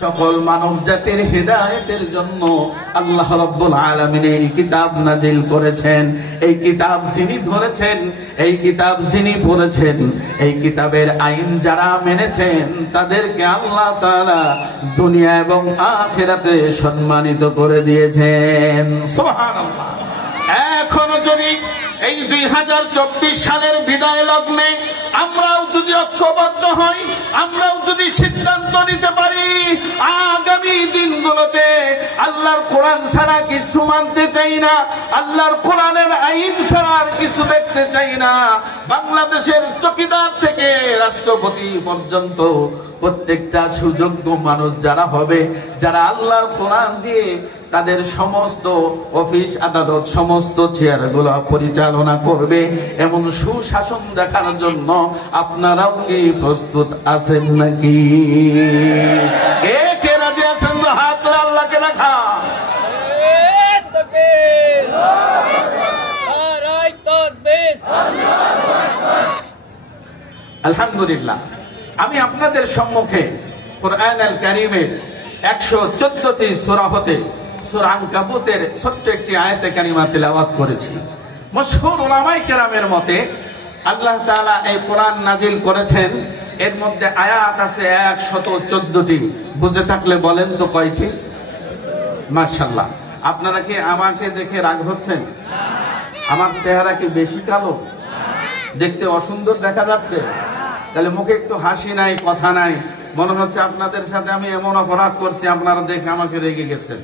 সকল মানব জাতির হিদায়াতের জন্য আল্লাহ রাব্বুল আলামিন এই কিতাব নাজিল করেছেন। এই কিতাব যিনি ধরেছেন, এই কিতাব যিনি পড়েছেন, এই কিতাবের আইন যারা মেনেছেন তাদেরকে আল্লাহ তাআলা দুনিয়া এবং আখিরাতে সম্মানিত করে দিয়েছেন। সুবহানাল্লাহ। এখনো যদি এই 2024 সালের বিদায় লগ্নে আমরাও যদি ঐক্যবদ্ধ হই, আমরাও যদি সিদ্ধান্ত নিতে পারি আগামী দিনগুলোতে আল্লাহর কোরআন ছাড়া কিছু মানতে চাই না, আল্লাহর কোরআনের আইন ছাড়া আর কিছু দেখতে চাই না, বাংলাদেশের চৌকিদার থেকে রাষ্ট্রপতি পর্যন্ত প্রত্যেকটা সুযোগ্য মানুষ যারা হবে, যারা আল্লাহর কোরআন দিয়ে তাদের সমস্ত অফিস আদালত সমস্ত চেয়ারগুলো পরিচালনা করবে, এমন সুশাসন দেখার জন্য আপনারাও কি প্রস্তুত আছেন নাকি? কে রাজি আছেন? তো হাত আল্লাহকে রাখা। আলহামদুলিল্লাহ, আমি আপনাদের সম্মুখে কুরআন আল কারীমের 114টি সূরা হতে সূরা আনকাবুতের ছোট্ট একটি আয়াতে কারিমা তেলাওয়াত করেছি। মশহুর উলামায়ে কেরামের মতে আল্লাহ তাআলা এই কোরআন নাজিল করেছেন, এর মধ্যে আয়াত আছে 114টি। বুঝে থাকলে বলেন তো কয়টি? মাশাআল্লাহ। আপনারা কি আমাকে দেখে রাগ হচ্ছেন? আমার চেহারা কি বেশি কালো? দেখতে অসুন্দর দেখা যাচ্ছে? তাহলে মুখে একটু হাসি নাই, কথা নাই, মনে হচ্ছে আপনাদের সাথে আমি এমন অপরাধ করছি আপনারা দেখে আমাকে রেগে গেছেন।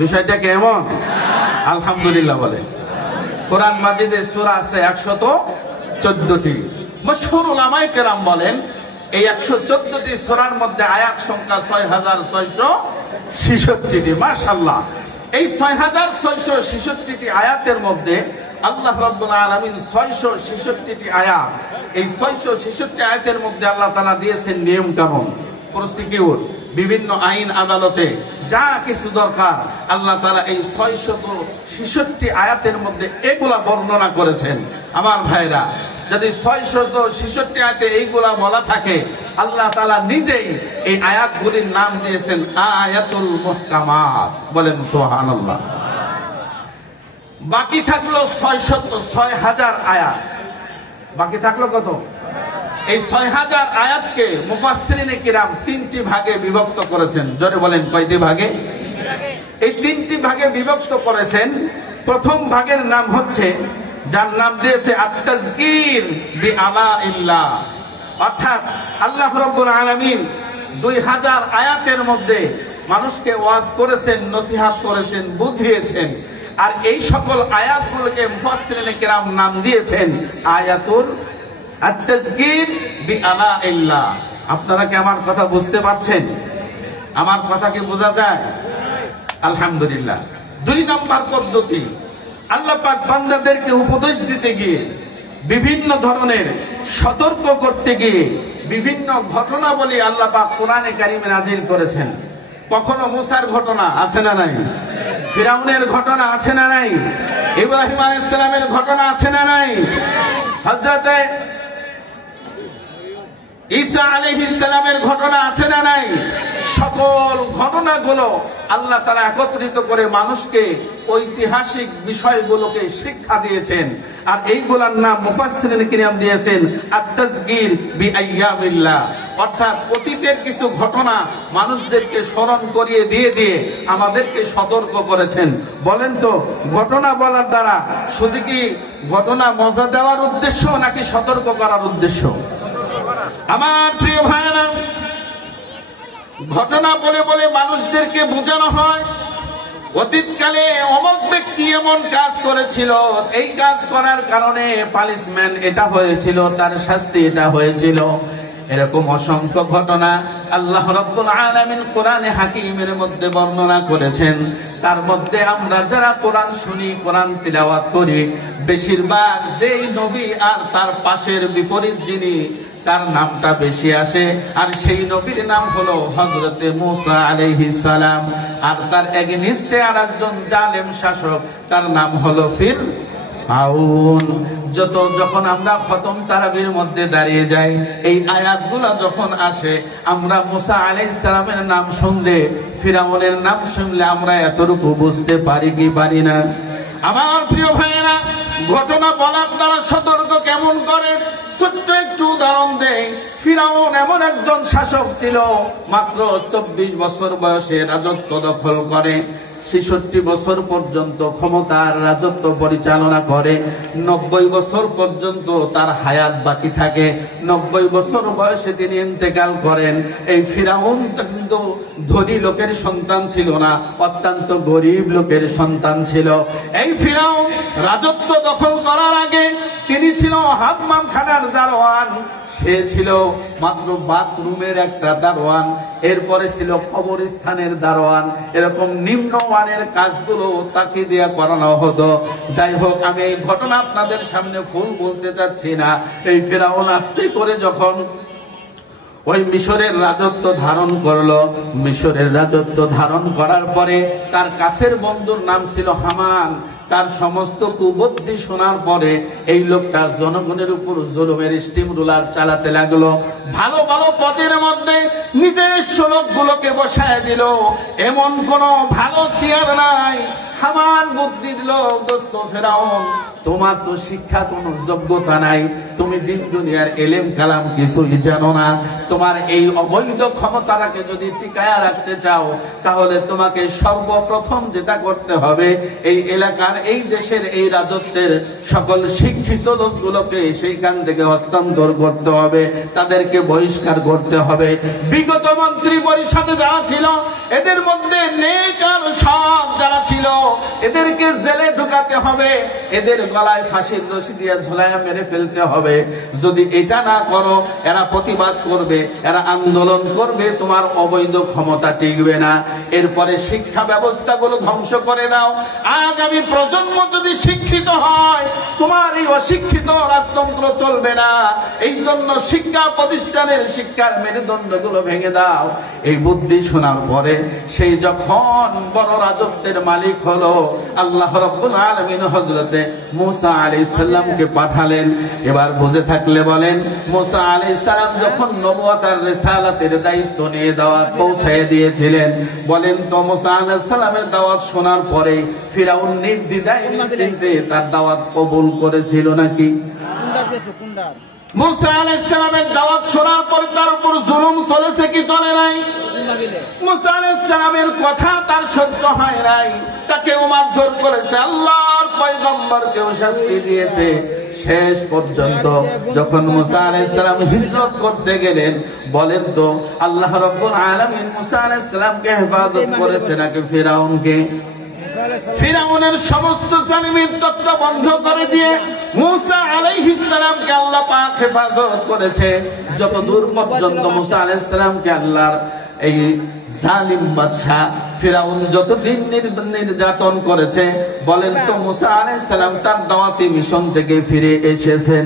বিষয়টা কেমন? আলহামদুলিল্লাহ বলে। কোরআন মাজিদে সূরা আছে 114টি। মশহুর উলামায়ে কেরাম বলেন এই 114টি সূরার মধ্যে আয়াত সংখ্যা 6666টি। মাশাআল্লাহ। এই 6666টি আয়াতের মধ্যে আল্লাহ রাব্বুল আলামিন 666টি আয়াত, এই 666 আয়াতের মধ্যে আল্লাহ তাআলা দিয়েছেন নিয়ম কানুন, প্রসিকিউর, বিভিন্ন আইন আদালতে যা কিছু দরকার আল্লাহ তাআলা এই 666 আয়াতের মধ্যে এগুলা বর্ণনা করেছেন। আমার ভাইরা, যদি 666 আয়াতে এইগুলা বলা থাকে, আল্লাহ তাআলা নিজেই এই আয়াতগুলির নাম দিয়েছেন আয়াতুল মুহকামাত। বলেন সুবহানাল্লাহ। বাকি থাকলো 6000 আয়াত। বাকি থাকলো কত? এই 6000 আয়াতকে মুফাসসিরিনে কিরাম 3টি ভাগে বিভক্ত করেছেন। জোরে বলেন কয়টি ভাগে? এই 3টি ভাগে বিভক্ত করেছেন। প্রথম ভাগের নাম হচ্ছে, যার নাম দিয়েছে আত-তাযকির বিআলাইল্লাহ, অর্থাৎ আল্লাহ রাব্বুল আলামিন 2000 আয়াতের মধ্যে মানুষকে ওয়াজ করেছেন, নসিহত করেছেন, বুঝিয়েছেন। আর এই সকল আয়াতগুলোকে মুফাসসিরিনে কিরাম নাম দিয়েছেন আয়াতুল আত-তাযকির বিআলাইল্লাহ। আপনারা কি আমার কথা বুঝতে পারছেন? আমার কথা কি বোঝা যায়? আলহামদুলিল্লাহ। 2 নম্বর পদ্ধতি, আল্লাহ পাক বান্দাদেরকে উপদেশ দিতে গিয়ে, বিভিন্ন ধরনের সতর্ক করতে গিয়ে বিভিন্ন ঘটনাবলী আল্লাহ পাক কোরআনে কারিমে নাজিল করেছেন। কখনো মুসার ঘটনা আছে না নাই? ফিরাউনের ঘটনা আছে না নাই? ইব্রাহিম আলাইহিস সালামের ঘটনা আছে না নাই? হযরতে ঈসা আলাইহিস সালামের ঘটনা আছে না নাই? সকল ঘটনাগুলো আল্লাহ তাআলা একত্রিত করে মানুষকে ঐতিহাসিক বিষয়গুলোকে শিক্ষা দিয়েছেন। আর এইগুলোর নাম মুফাসসিরিনে কিরাম দিয়েছেন আত-তাযকির বিআইয়ামিল্লাহ, অর্থাৎ অতীতের কিছু ঘটনা মানুষদেরকে স্মরণ করিয়ে দিয়ে দিয়ে আমাদেরকে সতর্ক করেছেন। বলেন তো, ঘটনা বলার দ্বারা শুধু কি ঘটনা মজা দেওয়ার উদ্দেশ্য নাকি সতর্ক করার উদ্দেশ্য? আমার প্রিয় ভাইরা, ঘটনা বলে বলে মানুষদেরকে বোঝানো হয় অতীতকালে অমুক ব্যক্তি এমন কাজ করেছিল, এই কাজ করার কারণে পানিশমেন্ট এটা হয়েছিল, তার শাস্তি এটা হয়েছিল। এরকম অসংখ্য ঘটনা আল্লাহ রাব্বুল আলামিন কোরআনে হাকিমের মধ্যে বর্ণনা করেছেন। তার মধ্যে আমরা যারা কোরআন শুনি, কোরআন তিলাওয়াত করি, বেশিরভাগ যেই নবী আর তার পাশের বিপরীত যিনি, তার নামটা বেশি আসে। আর সেই নবীর নাম হলো হযরতে মূসা আলাইহিস সালাম। আর তার এগেইনস্টে আরেকজন জালেম শাসক, তার নাম হলো আউন। যখন আমরা খতম তারাবির মধ্যে দাঁড়িয়ে যাই, এই আয়াতগুলা যখন আসে, আমরা মুসা আলাইহিস সালামের নাম শুনলে, ফিরাউনের নাম শুনলে আমরা এতটুকু বুঝতে পারি কি পারি না? আমার প্রিয় ভাইয়েরা, ঘটনা বলার দ্বারা সতর্ক কেমন করে ছোট্ট একটু উদাহরণ দেয়। ফিরাউন এমন একজন শাসক ছিল, মাত্র 24 বছর বয়সে রাজত্ব দখল করে, 66 বছর পর্যন্ত ক্ষমতার রাজত্ব পরিচালনা করে, 90 বছর পর্যন্ত তার হায়াত বাকি থাকে, 90 বছর বয়সে তিনি ইন্তেকাল করেন। এই ফিরাউন কিন্তু ধনী লোকের সন্তান ছিল না, অত্যন্ত গরিব লোকের সন্তান ছিল। এই ফিরাউন রাজত্ব দখল করার আগে তিনি ছিল হাম্মাম খানার দারোয়ান, সে ছিল মাত্র বাথরুমের একটা দারোয়ান, এরপরে ছিল কবরস্থানের দারোয়ান। এরকম নিম্নমানের কাজগুলো তাকে দিয়ে করানো হতো। যাই হোক, আমি এই ঘটনা আপনাদের সামনে ফুল বলতে চাচ্ছি না। এই ফিরাউন আস্তে করে যখন ওই মিশরের রাজত্ব ধারণ করলো, মিশরের রাজত্ব ধারণ করার পরে তার কাছের বন্ধুর নাম ছিল হামান। তার সমস্ত কুবুদ্ধি শোনার পরে এই লোকটা জনগণের উপর জুলুমের স্টিম রুলার চালাতে লাগলো। ভালো ভালো পদের মধ্যে নিজস্ব লোকগুলোকে বসায় দিল। এমন কোন ভালো চেয়ার নাই। হামান বুদ্ধি দিল, দোস্ত ফেরাউন, তোমার তো শিক্ষা কোন যোগ্যতা নাই, তুমি দিন দুনিয়ার এলেম কালাম কিছুই জানো না। তোমার এই অবৈধ ক্ষমতাটাকে যদি টিকায়া রাখতে চাও, তাহলে তোমাকে সর্বপ্রথম যেটা করতে হবে, এই এলাকার, এই দেশের, এই রাজত্বের সকল শিক্ষিত লোকগুলোকে সেইখান থেকে হস্তান্তর করতে হবে, তাদেরকে বহিষ্কার করতে হবে। বিগত মন্ত্রী পরিষদে যারা ছিল, এদের মধ্যে নেক আর সৎ যারা ছিল, এদেরকে জেলে ঢুকাতে হবে, এদের গলায় ফাঁসির রশি দিয়ে ঝোলায়া মেরে ফেলতে হবে। যদি এটা না করো, এরা প্রতিবাদ করবে, এরা আন্দোলন করবে, তোমার অবৈধ ক্ষমতা টিকবে না। এরপরে শিক্ষা ব্যবস্থাগুলো ধ্বংস করে দাও। আগামী প্রজন্ম যদি শিক্ষিত হয়, তোমার এই অশিক্ষিত রাজতন্ত্র চলবে না। এই জন্য শিক্ষা প্রতিষ্ঠানের শিক্ষার মেরুদণ্ডগুলো ভেঙে দাও। এই বুদ্ধি শোনার পরে সেই যখন বড় রাজত্বের মালিক হলো, আল্লাহ রাব্বুল আলামিন হযরতে মুসা আলাইহিস সালামকে পাঠালেন। এবার বুঝে থাকলে বলেন, মুসা আলাইহিস সালাম যখন নবুয়ত আর রিসালাতের দায়িত্ব নিয়ে দাওয়াত পৌঁছায় দিয়েছিলেন, বলেন তো মুসা আলাইহিস সালামের দাওয়াত শোনার পরে ফিরাউন নির্দ্বিধায় নিশ্চিন্তে তার দাওয়াত কবুল করেছিল নাকি? মুসা আলাইহিস সালামের দাওয়াত শোনার পরে তার উপর জুলুম চলেছে কি চলে নাই? মুসা আলাইহিস সালামের কথা তার সহ্য হয় নাই, তাকে মারধর করেছে, আল্লাহর পয়গম্বরকেও শাস্তি দিয়েছে। শেষ পর্যন্ত যখন মুসা আলাইহিস সালাম হিজরত করতে গেলেন, বলেন তো আল্লাহ রাব্বুল আলামিন মুসা আলাইহিস সালামকে হেফাজত করেছে নাকি ফিরাউনকে? ফিরাউনের সমস্ত জালিমের তত্ত্ব বন্ধ করে দিয়ে মুসা আলাইহিস সালামকে আল্লাহ পাক হেফাজত করেছে। যত দূর পর্যন্ত মুসা আলাইহিস সালামকে আল্লাহর এই জালিম বাদশা ফিরাউন যতদিন নির্যাতন করেছে, বলেন তো মুসা আলাইহিস সালাম তার দাওয়াতি মিশন থেকে ফিরে এসেছেন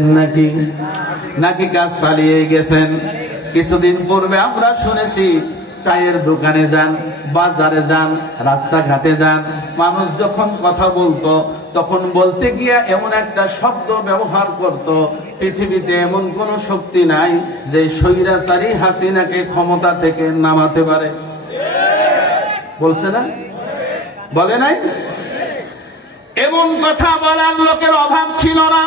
নাকি কাজ চালিয়ে গেছেন? কিছুদিন পূর্বে আমরা শুনেছি, চায়ের দোকানে যান, বাজারে যান, রাস্তাঘাটে যান, মানুষ যখন কথা বলতো তখন বলতে গিয়া এমন একটা শব্দ ব্যবহার করত, পৃথিবীতে এমন কোন শক্তি নাই যে স্বৈরাচারী হাসিনাকে ক্ষমতা থেকে নামাতে পারে। বলছে না? বলে নাই? এমন কথা বলার লোকের অভাব ছিল না।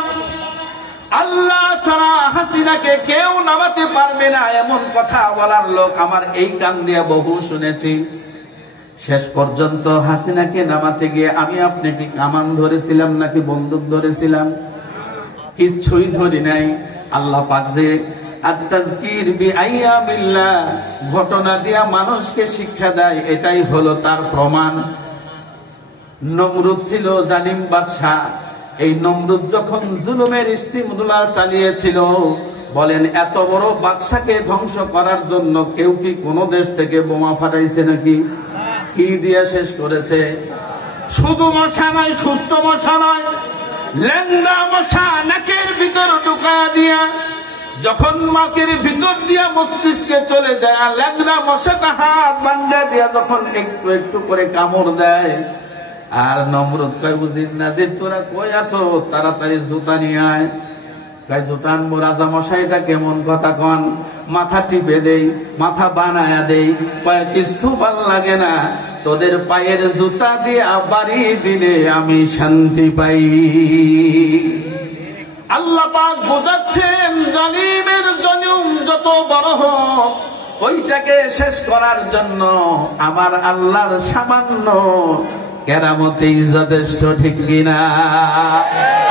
আল্লাহ ছাড়া হাসিনাকে কেউ নামাতে পারবে না, এমন কথা বলার লোক আমার এই কান দিয়ে বহু শুনেছি। শেষ পর্যন্ত হাসিনাকে নামাতে গিয়ে আমি আপনি কি কামান ধরেছিলাম নাকি বন্দুক ধরেছিলাম? কিচ্ছুই ধরি নাই। আল্লাহ পাক যে আত-তাযকির বিআইয়ামিল্লাহ ঘটনা দিয়া মানুষকে শিক্ষা দেয়, এটাই হলো তার প্রমাণ। নমরুদ ছিল জালিম বাদশা। এই নমরুদ যখন জুলুমের স্টিমরুলার চালিয়েছিল, বলেন এত বড় বাদশাকে ধ্বংস করার জন্য কেউ কি কোন দেশ থেকে বোমা ফাটাইছে নাকি? কি দিয়ে শেষ করেছে? শুধু মশা নয়, সুস্থ মশা নয়, ল্যাংড়া মশা নাকের ভিতর ঢুকা দিয়া, যখন নাকের ভিতর দিয়া মস্তিষ্কে চলে যায়, ল্যাংড়া মশাটা হাত বান্ধা দিয়া যখন একটু একটু করে কামড় দেয়, আর নমরুদ কয় উজির নাজির তোরা কই আসো, তাড়াতাড়ি জুতা নিয়ে আয়। কয় জুতা আনবো রাজা মশাই, এটা কেমন কথা কন? মাথা টিপে দেই, মাথা বানায়া দেই। কয় কিছু ভাল লাগে না, তোদের পায়ের জুতা দিয়ে বাড়ি দিলে আমি শান্তি পাই। আল্লাহ পাক বোঝাচ্ছেন জালিমের জুলুম যত বড় হোক, ওইটাকে শেষ করার জন্য আমার আল্লাহর সামান্য কেরামতেই যথেষ্ট, ঠিক কিনা?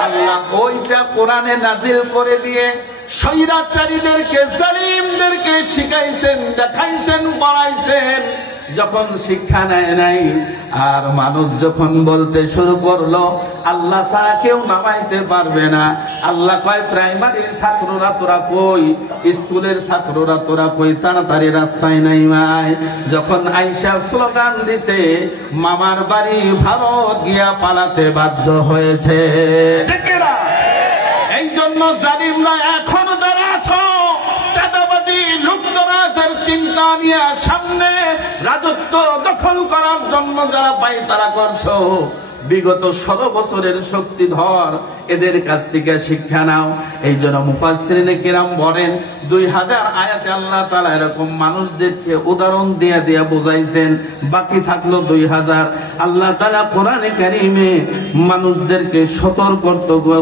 আল্লাহ ওইটা কোরআনে নাজিল করে দিয়ে স্বৈরাচারীদেরকে, জালিমদেরকে শিখাইছেন, দেখাইছেন, পড়াইছেন। যখন শিক্ষা নেয় নাই আর মানুষ যখন বলতে শুরু করলো আল্লাহ ছাড়া কেউ নামাইতে পারবে না, আল্লাহ কয় প্রাইমারির ছাত্ররা তোরা কই, স্কুলের ছাত্ররা তোরা কই, তাড়াতাড়ি রাস্তায় নাইমায়। যখন আইসা স্লোগান দিছে, মামার বাড়ি ভারত গিয়া পালাতে বাধ্য হয়েছে। এই জন্য জালিমরা এখনো যারা আছো, চাঁদাবাজি, লুটতরাজের চিন্তা নিয়ে সামনে রাজত্ব দখল করার জন্য যারা পায়তারা করছো, বিগত 16 বছরের শক্তিধর এদের কাছ থেকে শিক্ষা নাও। এই জন্য মুফাসসিরিনে কিরাম বলেন 2000 আয়াতে আল্লাহ তাআলা এরকম মানুষদেরকে উদাহরণ দিয়ে দিয়ে বোঝাইছেন। বাকি থাকলো 2000। আল্লাহ তাআলা কোরআনে কারীমে মানুষদেরকে সতর্ক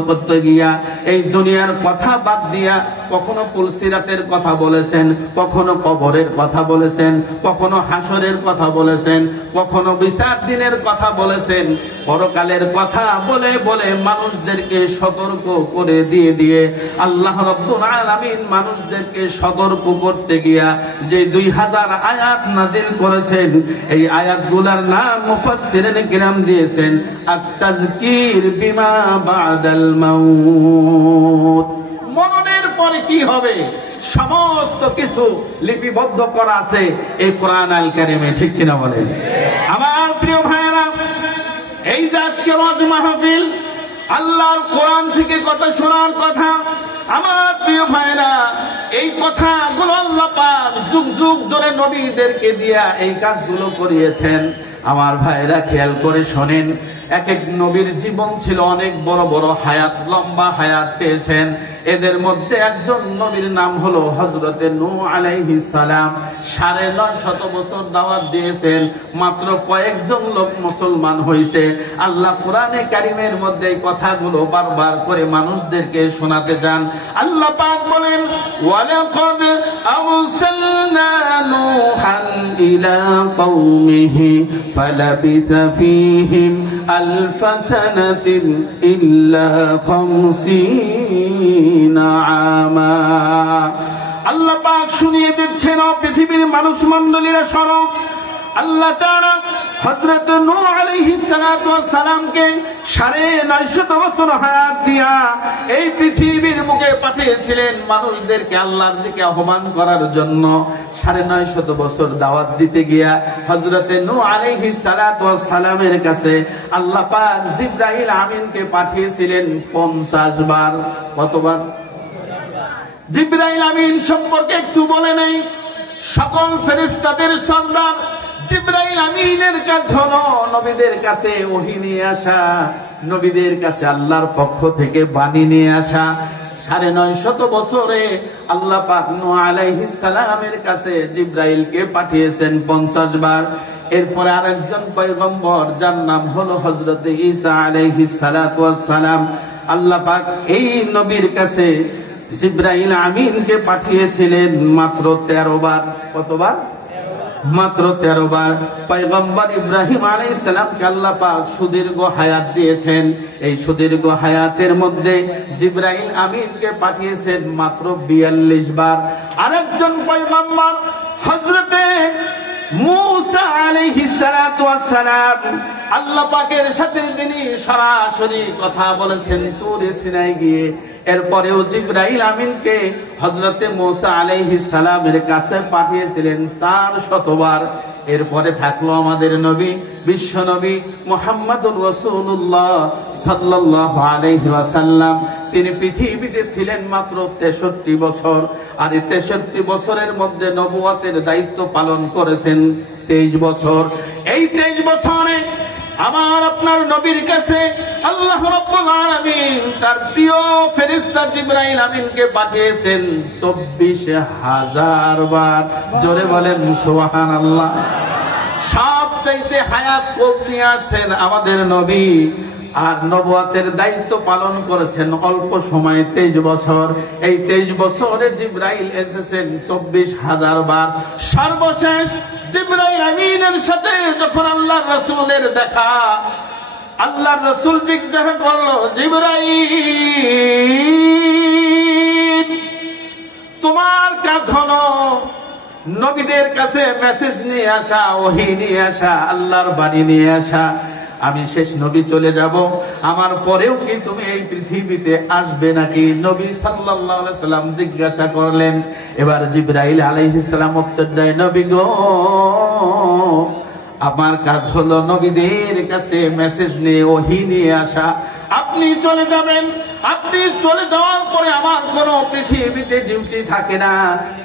করতে গিয়া এই দুনিয়ার কথা বাদ দিয়া কখনো পুলসিরাতের কথা বলেছেন, কখনো কবরের কথা বলেছেন, কখনো হাসরের কথা বলেছেন, কখনো বিচার দিনের কথা বলেছেন। পরকালের কথা বলে বলে মানুষদেরকে সতর্ক করে দিয়ে দিয়ে আল্লাহ রাব্বুল আলামিন মানুষদেরকে সতর্ক করতে গিয়া যে 2000 আয়াত নাজিল করেছেন, এই আয়াতগুলোর নাম মুফাসসিরিনে কিরাম দিয়েছেন আত-তাযকির বিমা বা'দাল মাউত। মরণের পরে কি হবে সমস্ত কিছু লিপিবদ্ধ করা আছে এই কোরআন আল কারীমে, ঠিক কিনা বলেন? আমার প্রিয় ভাইরা, এই যে আজকের ওয়াজ মাহফিল, আল্লাহর কোরআন থেকে কথা শোনার কথা। আমার প্রিয় ভাইরা, এই কথাগুলো আল্লাহ পাক যুগ যুগ ধরে নবীদেরকে দিয়া এই কাজগুলো করিয়েছেন। আমার ভাইরা খেয়াল করে শোনেন, এক এক নবীর জীবন ছিল অনেক বড় বড় হায়াত, লম্বা হায়াত পেয়েছেন। এদের মধ্যে একজন নবীর নাম হলো হযরতে নূহ আলাইহিস সালাম। 950 বছর দাওয়াত দিয়েছেন, মাত্র কয়েকজন লোক মুসলমান হয়েছে। আল্লাহ কোরআনে কারীমের মধ্যে এই কথাগুলো বারবার করে মানুষদেরকে শোনাতে চান। আল্লাহ পাক বলেন, ওয়ালাকাদ আরসালনা নূহান ইলা কওমিহি ফালাবিসা ফীহিম আলফা সানাতিন ইল্লা 50 আমা। আল্লাহ পাক শুনিয়ে দিচ্ছেন, পৃথিবীর মানুষ মণ্ডলীরা শোনো, আল্লাহ তাআলা হযরত নূহ আলাইহিস সালাতু ওয়াস সালামকে 950 বছর হায়াত দিয়া এই পৃথিবীর মুখে পাঠিয়েছিলেন মানুষদেরকে আল্লাহর দিকে আহ্বান করার জন্য। 950 বছর দাওয়াত দিতে গিয়া হযরত নূহ আলাইহিস সালাতু ওয়াস সালামের কাছে আল্লাহ পাক জিবরাইল আমিনকে পাঠিয়েছিলেন 50 বার। কতবার? জিবরাইল আমিন সম্পর্কে একটু বলে নেই। সকল ফেরেশতাদের সর্দার জিবরাইল আমিনের কাজ হলো নবীদের কাছে ওহী নিয়ে আসা, নবীদের কাছে আল্লাহর পক্ষ থেকে বাণী নিয়ে আসা। 950 বছরে আল্লাহ পাক নূহ আলাইহিস সালামের কাছে জিবরাইলকে পাঠিয়েছেন 50 বার। এরপরে আরেকজন পয়গম্বর যার নাম হলো হযরত ঈসা আলাইহিস সালাতু ওয়াস সালাম। আল্লাহ পাক এই নবীর কাছে জিবরাইল আমিনকে পাঠিয়েছিলেন মাত্র 13 বার। কতবার? মাত্র 13 বার। পয়গম্বর ইব্রাহিম আলাইহিস সালামকে আল্লাহ পাক সুদীর্ঘ হায়াত দিয়েছেন। এই সুদীর্ঘ হায়াতের মধ্যে জিবরাইল আমিনকে পাঠিয়েছেন মাত্র 42 বার। আরেকজন পয়গম্বর হযরতে মূসা আলাইহিস সালাতু ওয়াস সালাম, আল্লাহ পাকের সাথে যিনি সরাসরি কথা বলেছেন তুরে সিনাই গিয়ে, এরপরেও জিবরাইল আমিনকে হযরতে মূসা আলাইহিস সালামের কাছে পাঠিয়েছিলেন 400 বার। এরপরে থাকলো আমাদের নবী, বিশ্ব নবী মুহাম্মদুর রাসূলুল্লাহ সাল্লাল্লাহু আলাইহি ওয়াসাল্লাম। তিনি পৃথিবীতে ছিলেন মাত্র 63 বছর। আর এই 63 বছরের মধ্যে নবুয়তের দায়িত্ব পালন করেছেন 23 বছর। এই 23 বছরে আমার আপনার নবীর কাছে আল্লাহ রাব্বুল আলামিন তার প্রিয় ফেরেশতা জিবরাইল আমিনকে পাঠিয়েছেন 24,000 বার। জোরে বলেন সুবহানাল্লাহ। সবচাইতে হায়াত কম নিয়ে আসছেন আমাদের নবী, আর নবুয়তের দায়িত্ব পালন করেছেন অল্প সময়ে 23 বছর। এই 23 বছরে জিবরাইল এসেছেন 24,000 বার। সর্বশেষ জিবরাইল আমিনের সাথে যখন আল্লাহর রাসূলের দেখা, আল্লাহর রাসূল জিজ্ঞাসা করলো, জিবরাইল তোমার কাজ হলো নবীদের কাছে মেসেজ নিয়ে আসা, ওহী নিয়ে আসা, আল্লাহর বাণী নিয়ে আসা। আমি শেষ নবী চলে যাব, আমার পরেও কি তুমি এই পৃথিবীতে আসবে নাকি? নবী সাল্লাল্লাহু আলাইহি সাল্লাম জিজ্ঞাসা করলেন। এবার জিবরাইল আলাইহিস সালাম উত্তর দেয়, নবী গো, আমার কাজ হলো নবীদের কাছে মেসেজ নিয়ে, ওহী নিয়ে আসা। আপনি চলে যাবেন, আপনি চলে যাওয়ার পরে আমার কোন পৃথিবীতে ডিউটি থাকে না,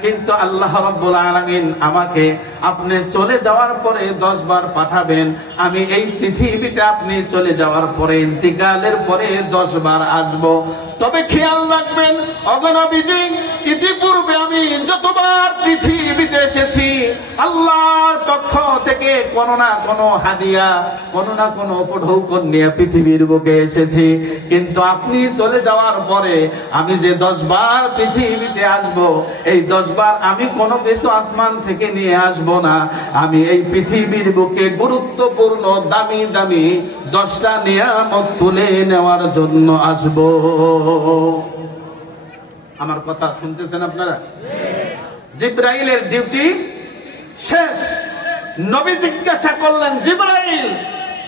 কিন্তু আল্লাহ রাব্বুল আলামিন আমাকে আপনি চলে যাওয়ার পরে 10 বার পাঠাবেন। আমি এই পৃথিবীতে আপনি চলে যাওয়ার পরে, ইন্তিকালের পরে 10 বার আসব। তবে খেয়াল রাখবেন ওগো নবীজি, ইতিপূর্বে আমি যতবার পৃথিবীতে এসেছি আল্লাহর পক্ষ থেকে কোনো না কোনো হাদিয়া, কোনো না কোনো উপঢৌকন নিয়ে পৃথিবীর বুকে এসেছি, কিন্তু আপনি চলে যাওয়ার পরে আমি যে 10 বার পৃথিবীতে আসব, এই 10 বার আমি কোনো কিছু আসমান থেকে নিয়ে আসব না। আমি এই পৃথিবীর বুকে গুরুত্বপূর্ণ দামি দামি 10টা নিয়ামত তুলে নেওয়ার জন্য আসব। আমার কথা শুনতেছেন আপনারা? জিবরাইলের ডিউটি শেষ। নবী জিজ্ঞাসা করলেন, জিবরাইল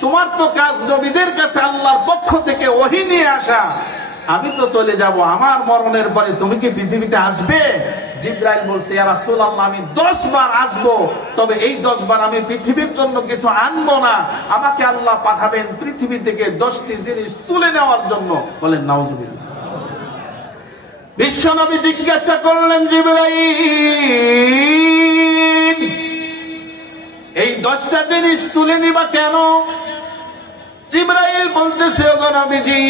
তোমার তো কাজ নবীদের কাছে আল্লাহর পক্ষ থেকে ওহী নিয়ে আসা, আমি তো চলে যাব, আমার মরণের পরে তুমি কি পৃথিবীতে আসবে? জিবরাইল বলছে, ইয়া রাসূলুল্লাহ আমি 10 বার আসবো, তবে এই 10 বার আমি পৃথিবীর জন্য কিছু আনবো না, আমাকে আল্লাহ পাঠাবেন পৃথিবী থেকে 10টি জিনিস তুলে নেওয়ার জন্য। বলেন নাউজুবিল্লাহ। বিশ্বনবী জিজ্ঞাসা করলেন, জিবরাইল এই 10টা জিনিস তুলে নিবা কেন? জিবরাইল বলতেছে, ওগো নবীজি,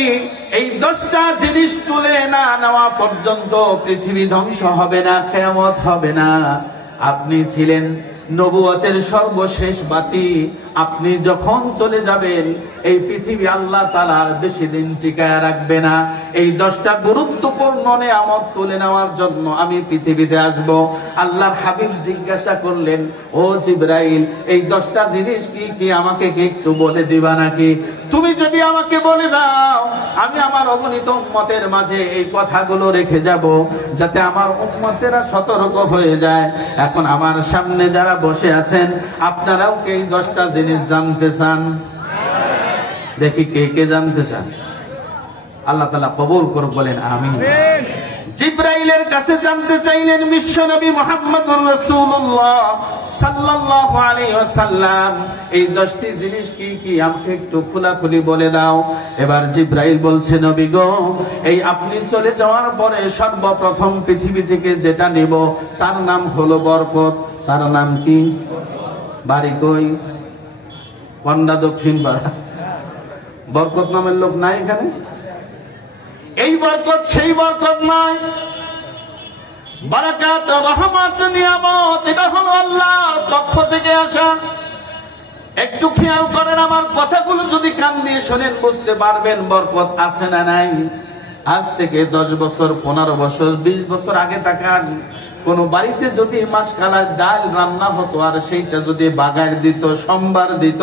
এই 10টা জিনিস তুলে না নেওয়া পর্যন্ত পৃথিবী ধ্বংস হবে না, কিয়ামত হবে না। আপনি ছিলেন নবুয়তের সর্বশেষ বাতি, আপনি যখন চলে যাবেন এই পৃথিবী আল্লাহ তাআলার বেশি দিন টিকায় রাখবে না। এই 10টা গুরুত্বপূর্ণ নিয়ামত তুলে নেওয়ার জন্য আমি পৃথিবীতে আসব। আল্লাহর হাবিব জিজ্ঞাসা করলেন, ও জিবরাইল এই 10টা জিনিস কি কি আমাকে কি একটু বলে দিবা নাকি? তুমি যদি আমাকে বলে দাও, আমি আমার অগণিত উম্মতের মাঝে এই কথাগুলো রেখে যাব, যাতে আমার উম্মতেরা সতর্ক হয়ে যায়। এখন আমার সামনে যারা বসে আছেন, আপনারাও কি এই 10টা জিনিস জানতে চান? দেখি কে কে জানতে চান। আল্লাহ তাআলা কবুল করুক, বলেন আমিন। জিবরাইলের কাছে জানতে চাইলেন বিশ্বনবী মুহাম্মদুর রাসূলুল্লাহ সাল্লাল্লাহু আলাইহি ওয়াসাল্লাম, এই 10টি জিনিস কি কি আমাকে একটু খোলাখুলি বলে দাও। এবার জিবরাইল বলছে, নবী গো, এই আপনি চলে যাওয়ার পরে সর্বপ্রথম পৃথিবী থেকে যেটা নিব তার নাম হলো বরকত। তার নাম কি? বাড়ি কই? কন্যা দক্ষিণ পাড়া। বরকত নামের লোক নাই এখানে? এই বরকত সেই বরকত নয়। বারাকাত, রহমত, নিয়ামত এটা হলো আল্লাহর পক্ষ থেকে আসা। একটু খেয়াল করেন, আমার কথাগুলো যদি কান দিয়ে শোনেন বুঝতে পারবেন বরকত আছে না নাই। আজ থেকে 10 বছর, 15 বছর, 20 বছর আগে তাকান, কোন বাড়িতে যদি মাসকালার ডাল রান্না হতো আর সেইটা যদি বাগার দিত, সম্বার দিত,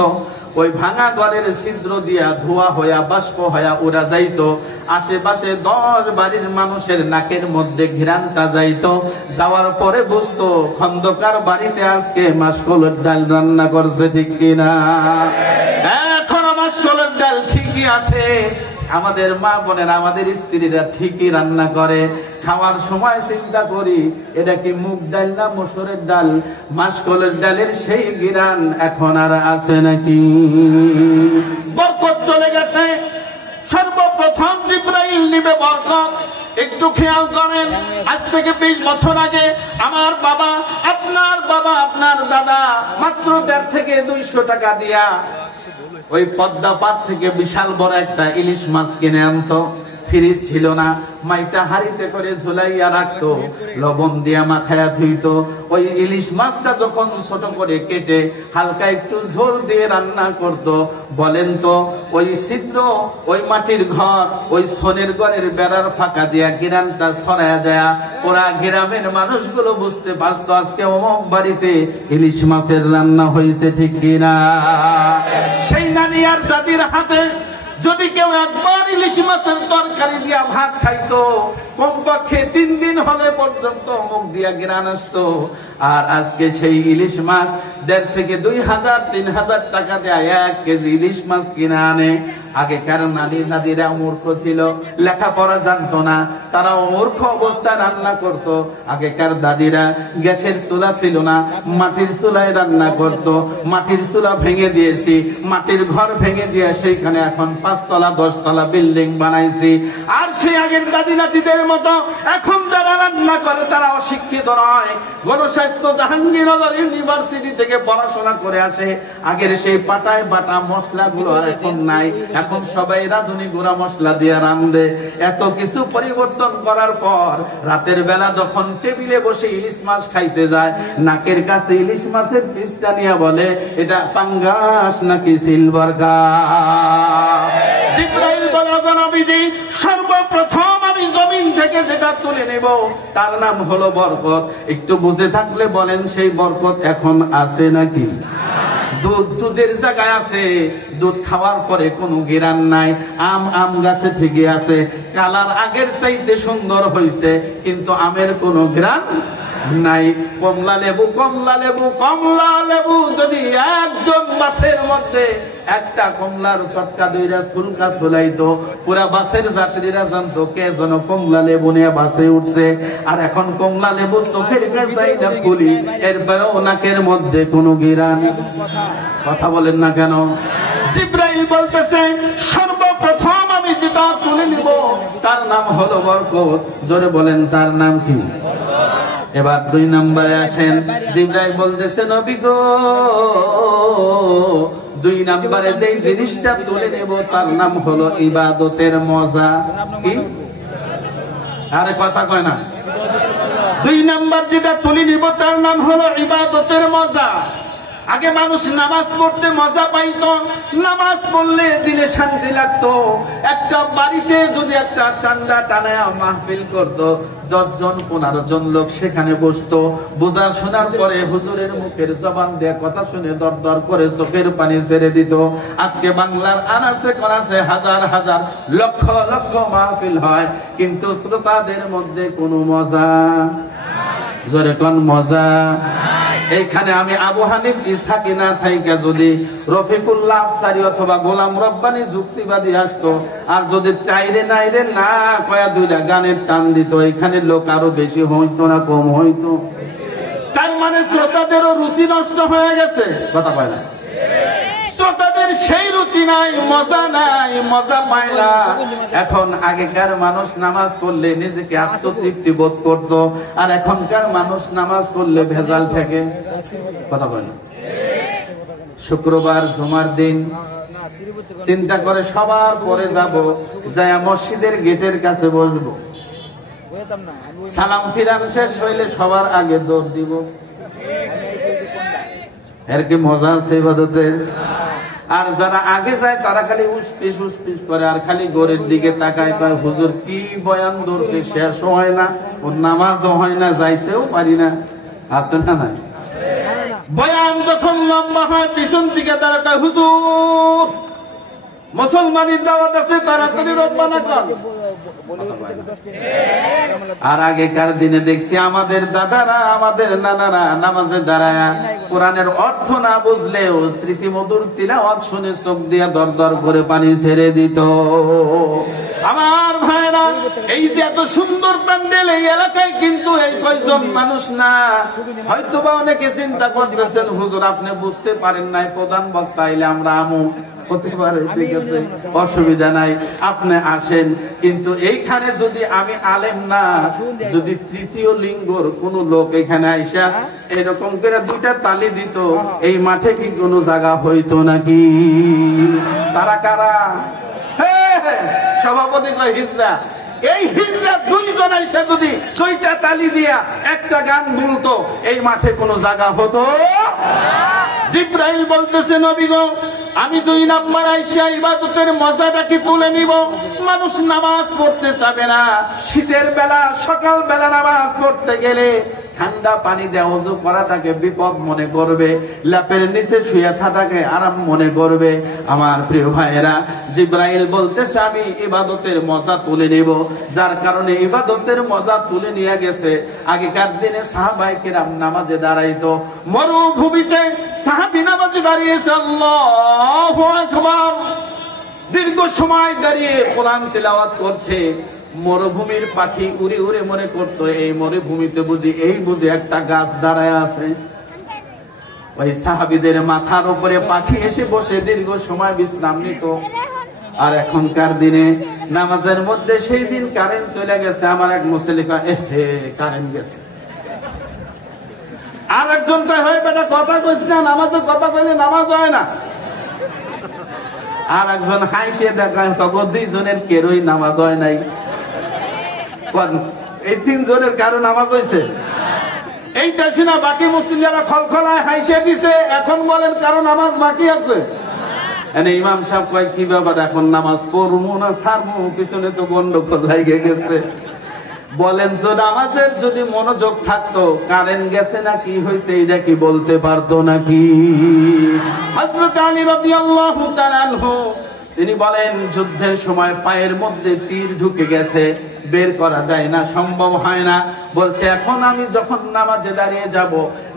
ওই ভাঙা ঘরের ছিদ্র দিয়া ধোয়া হইয়া বাষ্প হইয়া উড়া যাইতো, আশেপাশে 10 বাড়ির মানুষের নাকের মধ্যে ঘিরানটা যাইতো। যাওয়ার পরে বুঝতো খন্দকার বাড়িতে আজকে মাসকলের ডাল রান্না করছে, ঠিক কিনা? এখনো মাসকলের ডাল ঠিকই আছে। আমাদের মা বোনেরা, আমাদের স্ত্রীরা ঠিকই রান্না করে। খাওয়ার সময় চিন্তা করি, এটা কি মুগ ডাল না মসুরের ডাল? মাসকলের ডালের সেই ঘিরান এখন আর আছে নাকি? বরকত চলে গেছে। সর্বপ্রথম জিবরাইল নিবে বরকত। একটু খেয়াল করেন, আজ থেকে 20 বছর আগে আমার বাবা, আপনার দাদা মাত্র 1.5 থেকে 200 টাকা দিয়া ওই পদ্মা পার থেকে বিশাল বড় একটা ইলিশ মাছ কিনে আনতো। ফ্রিজ ছিল না, মাইটা হাড়িতে করে ঝুলাইয়া রাখতো, লবণ দিয়া মাখায়া ধুইতো। ওই ইলিশ মাছটা যখন ছোট করে কেটে হালকা একটু ঝোল দিয়ে রান্না করত, বলেন তো ওই ছিদ্র, ওই মাটির ঘর, ওই সোনের ঘরের বেড়ার ফাঁকা দিয়া গিরানটা ছড়ায়া যায়। ওরা গ্রামের মানুষগুলো বুঝতে পারতো আজকে অমুক বাড়িতে ইলিশ মাছের রান্না হয়েছে, ঠিক কিনা? সেই নানি আর দাদির হাতে যদি কেউ একবার ইলিশ মাছের তরকারি দিয়া ভাত খাইতো, কমপক্ষে 3 দিন হলে পর্যন্ত মুখ দিয়া ঘ্রাণ আসতো। আর আজকে সেই ইলিশ মাছ 1.5 থেকে 2,000 3,000 টাকা দেয় 1 কেজি ইলিশ মাছ কিনে আনে। আগেকার নানি দাদিরা মূর্খ ছিল, লেখাপড়া জানতো না, তারা মূর্খ অবস্থায় রান্না করত। আগেকার দাদিরা গ্যাসের চুলা ছিল না, মাটির চুলায় রান্না করত। মাটির চুলা ভেঙে দিয়েছি, মাটির ঘর ভেঙে দিয়ে সেইখানে এখন 5 তলা 10 তলা বিল্ডিং বানাইছি। আর সেই আগের দাদি নাতিদের মতো এখন যারা রান্না করে তারা অশিক্ষিত নয়, গণস্বাস্থ্য জাহাঙ্গীরনগর ইউনিভার্সিটি থেকে পড়াশোনা করে আসে। আগের সেই পাটায় বাটা মশলা গুলো আর এখন নাই, এখন সবাই রাঁধুনি গুঁড়া মশলা দিয়ে রান্ধে। এত কিছু পরিবর্তন করার পর রাতের বেলা যখন টেবিলে বসে ইলিশ মাছ খাইতে যায়, নাকের কাছে ইলিশ মাছের পিসটা নিয়ে বলে এটা পাঙ্গাস নাকি সিলভার কাপ। জিবরাইল বলে, নবীজি সর্বপ্রথম আমি জমিন থেকে যেটা তুলে নেব তার নাম হলো বরকত। একটু বুঝে থাকলে বলেন সেই বরকত এখন আছে নাকি? দুধের জায়গায় আছে, দুধ খাওয়ার পরে কোনো গিরান নাই। আম গাছে ঠিকই আছে, কালার আগের চাইতে সুন্দর হয়েছে, কিন্তু আমের কোনো গ্রান নাই। কমলা লেবু যদি একজন মাছের মধ্যে একটা কমলার চটকা দইরা ফুলকা চলাইতো, পুরা বাসের যাত্রীরা জানতো কে যেন কমলা লেবু নিয়ে বাসে উঠছে। আর এখন কমলা লেবু চোখের কাছে ফুলি, এরপরেও নাকের মধ্যে কোনো গিরান। কথা বলেন না কেন? জিবরাইল বলতেছে সর্বপ্রথম আমি যেটা তুলে নিব তার নাম হলো বরকত। জোরে বলেন তার নাম কি? এবার 2 নম্বরে আসেন। জিবরাইল বলতেছে নবী গো, 2 নম্বরে যেই জিনিসটা তুলে নেব তার নাম হলো ইবাদতের মজা। কি? আরে কথা কয় না। 2 নম্বর যেটা তুলে নিব তার নাম হলো ইবাদতের মজা। আগে মানুষ নামাজ পড়তে মজা পাইতো, নামাজ পড়লে দিলে শান্তি লাগতো। একটা বাড়িতে যদি একটা চান্দা টানায়া মাহফিল করতো, 10 জন 15 জন লোক সেখানে বসতো। বোঝার শোনার পরে হুজুরের মুখের জবান দিয়ে কথা শুনে দর দর করে চোখের পানি ছেড়ে দিত। আজকে বাংলার আনাচে কনাচে হাজার হাজার লক্ষ লক্ষ মাহফিল হয়, কিন্তু শ্রোতাদের মধ্যে কোনো মজা, জোরে কোন মজা। এইখানে আমি আবু হানিফ ইসহাকি না থাইকা যদি রফিকুল্লাহ আফসারী অথবা গোলাম রব্বানী যুক্তিবাদী আসতো, আর যদি চাইরে নাইরে না কয়া 2টা গানের টান দিত, এখানে লোক আরো বেশি হইতো না কম হইতো? তার মানে শ্রোতাদেরও রুচি নষ্ট হয়ে গেছে। কথা পায় না, শ্রোতাদের সেই রুচি নাই, মজা নাই, মজা পায় না। এখন আগেকার মানুষ নামাজ পড়লে নিজেকে আত্মতৃপ্তি বোধ করত, আর এখনকার মানুষ নামাজ পড়লে ভেজাল থেকে। কথা বলে না। শুক্রবার জুমার দিন চিন্তা করে সবার পরে যাব, যায় মসজিদের গেটের কাছে বসবো, সালাম ফিরান শেষ হইলে সবার আগে দৌড় দিব। এর কি মজা আছে ইবাদতের? আর যারা আগে যায় তারা খালি উসপিস করে, আর খালি গোরের দিকে তাকায়, পায় হুজুর কি বয়ান ধরছে, শেষ হয় না, ওর নামাজও হয় না, যাইতেও পারি না। আছে না নাই? বয়ান যখন লম্বা হয় পিছন দিকে তারা কয় হুজুর মুসলমানের দাওয়াত আছে, তাড়াতাড়ি রব্বানা কর। আর আগেকার দিনে দেখছি আমাদের দাদারা আমাদের নানারা নামাজে দাঁড়ায় কোরআনের অর্থ না বুঝলেও স্মৃতিমধুর তিলাওয়াত শুনে চোখ দিয়ে দর দর করে পানি ছেড়ে দিত। আমার ভাইরা এই যে এত সুন্দর প্যান্ডেল এই এলাকায় কিন্তু এই কয়জন মানুষ না। হয়তোবা অনেকে চিন্তা করতেছেন হুজুর আপনি বুঝতে পারেন নাই, প্রধান বক্তা আইলে আমরা আমু হতে পারে, ঠিক আছে, অসুবিধা নাই, আপনি আসেন। কিন্তু এইখানে যদি আমি আলেম না, যদি তৃতীয় লিঙ্গর কোন লোক এখানে আইসা এরকম করে দুইটা তালি দিত, এই মাঠে কি কোনো জায়গা হইতো নাকি? তারা কারা? সভাপতি কয় হিজড়া। এই হিজড়া দুইজন এসে যদি দুইটা তালি দিয়া একটা গান বলতো, এই মাঠে কোনো জায়গা হতো? জিব্রাইল বলতেছে নবী গো, আমি 2 নাম্বার আইসা ইবাদতের মজাটাকে তুলে নিব। মানুষ নামাজ পড়তে চাবে না, শীতের বেলা সকাল বেলা নামাজ পড়তে গেলে ঠান্ডা পানি দিয়ে ওযু করাটাকে বিপদ মনে করবে, ল্যাপের নিচে শুয়ে থাকাকে আরাম মনে করবে। আমার প্রিয় ভাইয়েরা, জিব্রাইল বলতেছে আমি ইবাদতের মজা তুলে নেব। যার কারণে ইবাদতের মজা তুলে নিয়ে গেছে। আগেকার দিনে সাহাবায়ে কেরাম নামাজে দাঁড়াইতো, মরুভূমিতে সাহাবী নামাজে দাঁড়িয়েছে, আল্লাহু আকবার, দীর্ঘ সময় দাঁড়িয়ে কোরআন তিলাওয়াত করছে। মরুভূমির পাখি উড়ে উড়ে মনে করতো এই মরুভূমিতে বুঝি একটা গাছ দাঁড়ায় আছে। ওই সাহাবীদের মাথার উপরে পাখি এসে বসে দীর্ঘ সময় বিশ্রাম নিত। আর এখনকার দিনে নামাজের মধ্যে সেই দিন কারেন্ট চলে গেছে, আমার এক মুসল্লি কয় হে কারেন্ট গেছে। আর একজন কয় হয় বেটা কথা কইস না, নামাজের কথা কইলে নামাজ হয় না। আর একজন হাসে দেখায় তখন 2 জনের কেরই নামাজ হয় নাই। এই 3 জনের কারো নামাজ হয়েছে? এইটা শুনা বাকি মুসলিমরা খলখলায় হাসে দিছে। এখন বলেন কারো নামাজ বাকি আছে? ইমাম সাহেব কয় কি ব্যাপার, এখন নামাজ পড়বো না ছাড়বো? পিছনে তো গন্ডগোল লাগে গেছে। বলেন তো, নামাজের যদি মনোযোগ থাকতো, কারেন্ট গেছে না কি হয়েছে এইটা কি বলতে পারতো নাকি? হযরত আলী রাদিয়াল্লাহু তাআলা আনহু তিনি বলেন যুদ্ধের সময় পায়ের মধ্যে তীর ঢুকে গেছে, বের করা যায় না, সম্ভব হয় না। বলছে এখন আমি যখন নামাজে দাঁড়িয়ে যাব,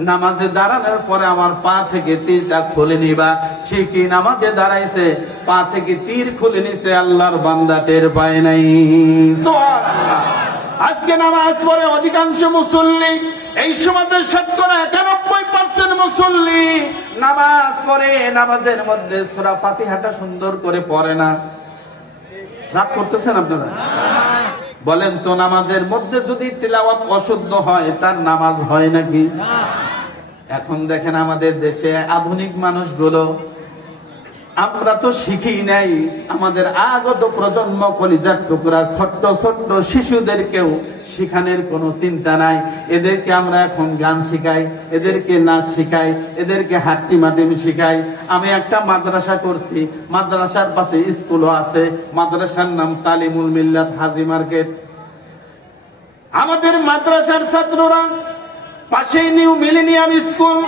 নামাজে দাঁড়ানোর পরে আমার পা থেকে তীরটা খুলে নিবা। ঠিকই নামাজে দাঁড়াইছে, পা থেকে তীর খুলে নিছে, আল্লাহর বান্দা টের পায় নাই। সুবহানাল্লাহ। আজকে নামাজ পড়ে অধিকাংশ মুসল্লি, এই সমাজের 91% মুসল্লি নামাজ পড়ে, নামাজের মধ্যে সূরা ফাতিহাটা সুন্দর করে পড়ে না। রাগ করতেছেন আপনারা? বলেন তো, নামাজের মধ্যে যদি তিলাওয়াত অশুদ্ধ হয় তার নামাজ হয় নাকি? এখন দেখেন আমাদের দেশে আধুনিক মানুষগুলো, আমরা তো শিখি নাই, আমাদের আগত প্রজন্ম কলিজার টুকরা ছোট্ট ছোট্ট শিশুদেরকেও শিখানোর কোনো চিন্তা নাই। এদেরকে আমরা এখন গান শিখাই, এদেরকে নাচ শিখাই, এদেরকে হাট্টি মাটিম শিখাই। আমি একটা মাদ্রাসা করছি, মাদ্রাসার পাশে স্কুলও আছে, মাদ্রাসার নাম তালিমুল মিল্লাত হাজি মার্কেট। আমাদের মাদ্রাসার ছাত্ররা পাশেই নিউ মিলেনিয়াম স্কুল।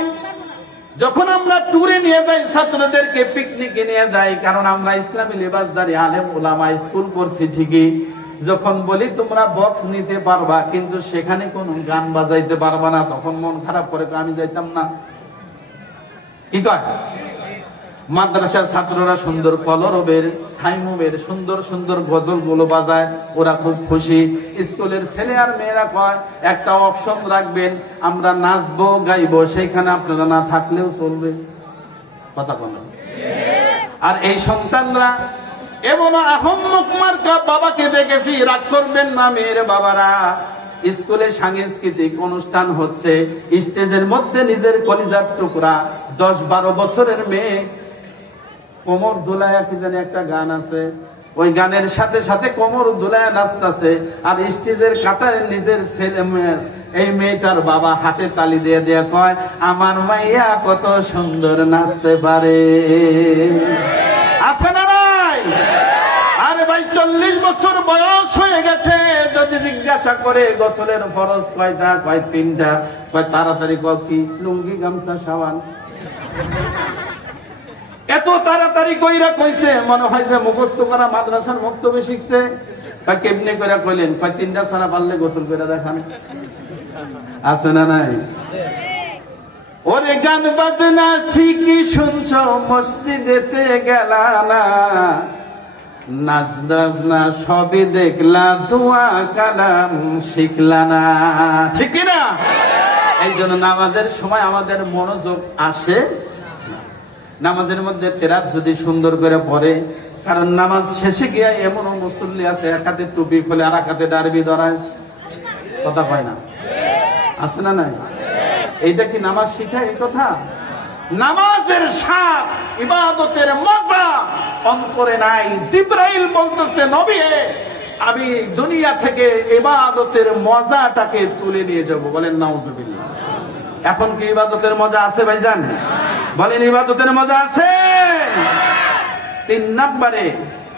যখন আমরা ট্যুরে নিয়ে যাই ছাত্রদেরকে, পিকনিকে নিয়ে যাই, কারণ আমরা ইসলামী লেবাসদারি আলেম ওলামা স্কুল করছি ঠিকই, যখন বলি তোমরা বক্স নিতে পারবা কিন্তু সেখানে কোন গান বাজাইতে পারবা না, তখন মন খারাপ করে আমি যাইতাম না। কি কয়? মাদ্রাসার ছাত্ররা সুন্দর কলরবের সাইমুমের সুন্দর সুন্দর গজল গুলো বাজায়, ওরা খুব খুশি। স্কুলের ছেলে আর মেয়েরা কয় একটা অপশন রাখবেন, আমরা নাচবো গাইবো, সেইখানে আপনারা না থাকলেও চলবে। কথা বলো। আর এই সন্তানরা এমন আহম্মক মার্কা বাবাকে দেখেছি, রাগ করবেন না মেয়ের বাবারা, স্কুলে সাংস্কৃতিক অনুষ্ঠান হচ্ছে, স্টেজের মধ্যে নিজের কলিজার টুকরা 10-12 বছরের মেয়ে কোমর দুলায়া, কি জানি একটা গান আছে, ওই গানের সাথে সাথে কোমর দুলায়া নাচতেছে, আর স্টেজের কাতারে নিজের ছেলে এই মেয়েটার বাবা হাতে তালি দিয়ে দিয়ে কয় আমার মাইয়া কত সুন্দর নাচতে পারে। আছে না নাই? আরে ভাই 40 বছর বয়স হয়ে গেছে, যদি জিজ্ঞাসা করে গোসলের ফরজ কয়টা, কয় 3টা, কয় তাড়াতাড়ি কয় কি, লুঙ্গি গামছা সাবান। এত তাড়াতাড়ি কইরা কইছে, মনে হয় যে মুখস্থ করা মাদ্রাসার বক্তব্য শিখছে। বা কেমনে করে কইলেন, কয় 3টা ছাড়া পারলে গোসল করে দেখান। আছে না নাই? ওরে গান বাজনা ঠিকই শুনছো, মসজিদেতে গেলা না, নাজনা সবই দেখলা, দোয়া কালাম শিখলা না, ঠিক কিনা? এই জন্য নামাজের সময় আমাদের মনোযোগ আসে। নামাজের মধ্যে কেরাত যদি সুন্দর করে পড়ে, কারণ নামাজ শেষে গিয়ে এমনও মুসল্লি আছে এক হাতে টুপি খুলে আর এক হাতে ডারবি ধরায়, কথা পায় না, আছে না নাই? এইটা কি নামাজ শিখায়? এই কথা নামাজের স্বাদ, ইবাদতের মজা অন্তরে নাই। জিবরাইল বলতেছে, নবী আমি দুনিয়া থেকে ইবাদতের মজাটাকে তুলে নিয়ে যাব। বলেন নাউজুবিল্লাহ। এখন কি ইবাদতের মজা আছে ভাইজান? বলেন ইবাদতের মজা আছে। 3 নম্বরে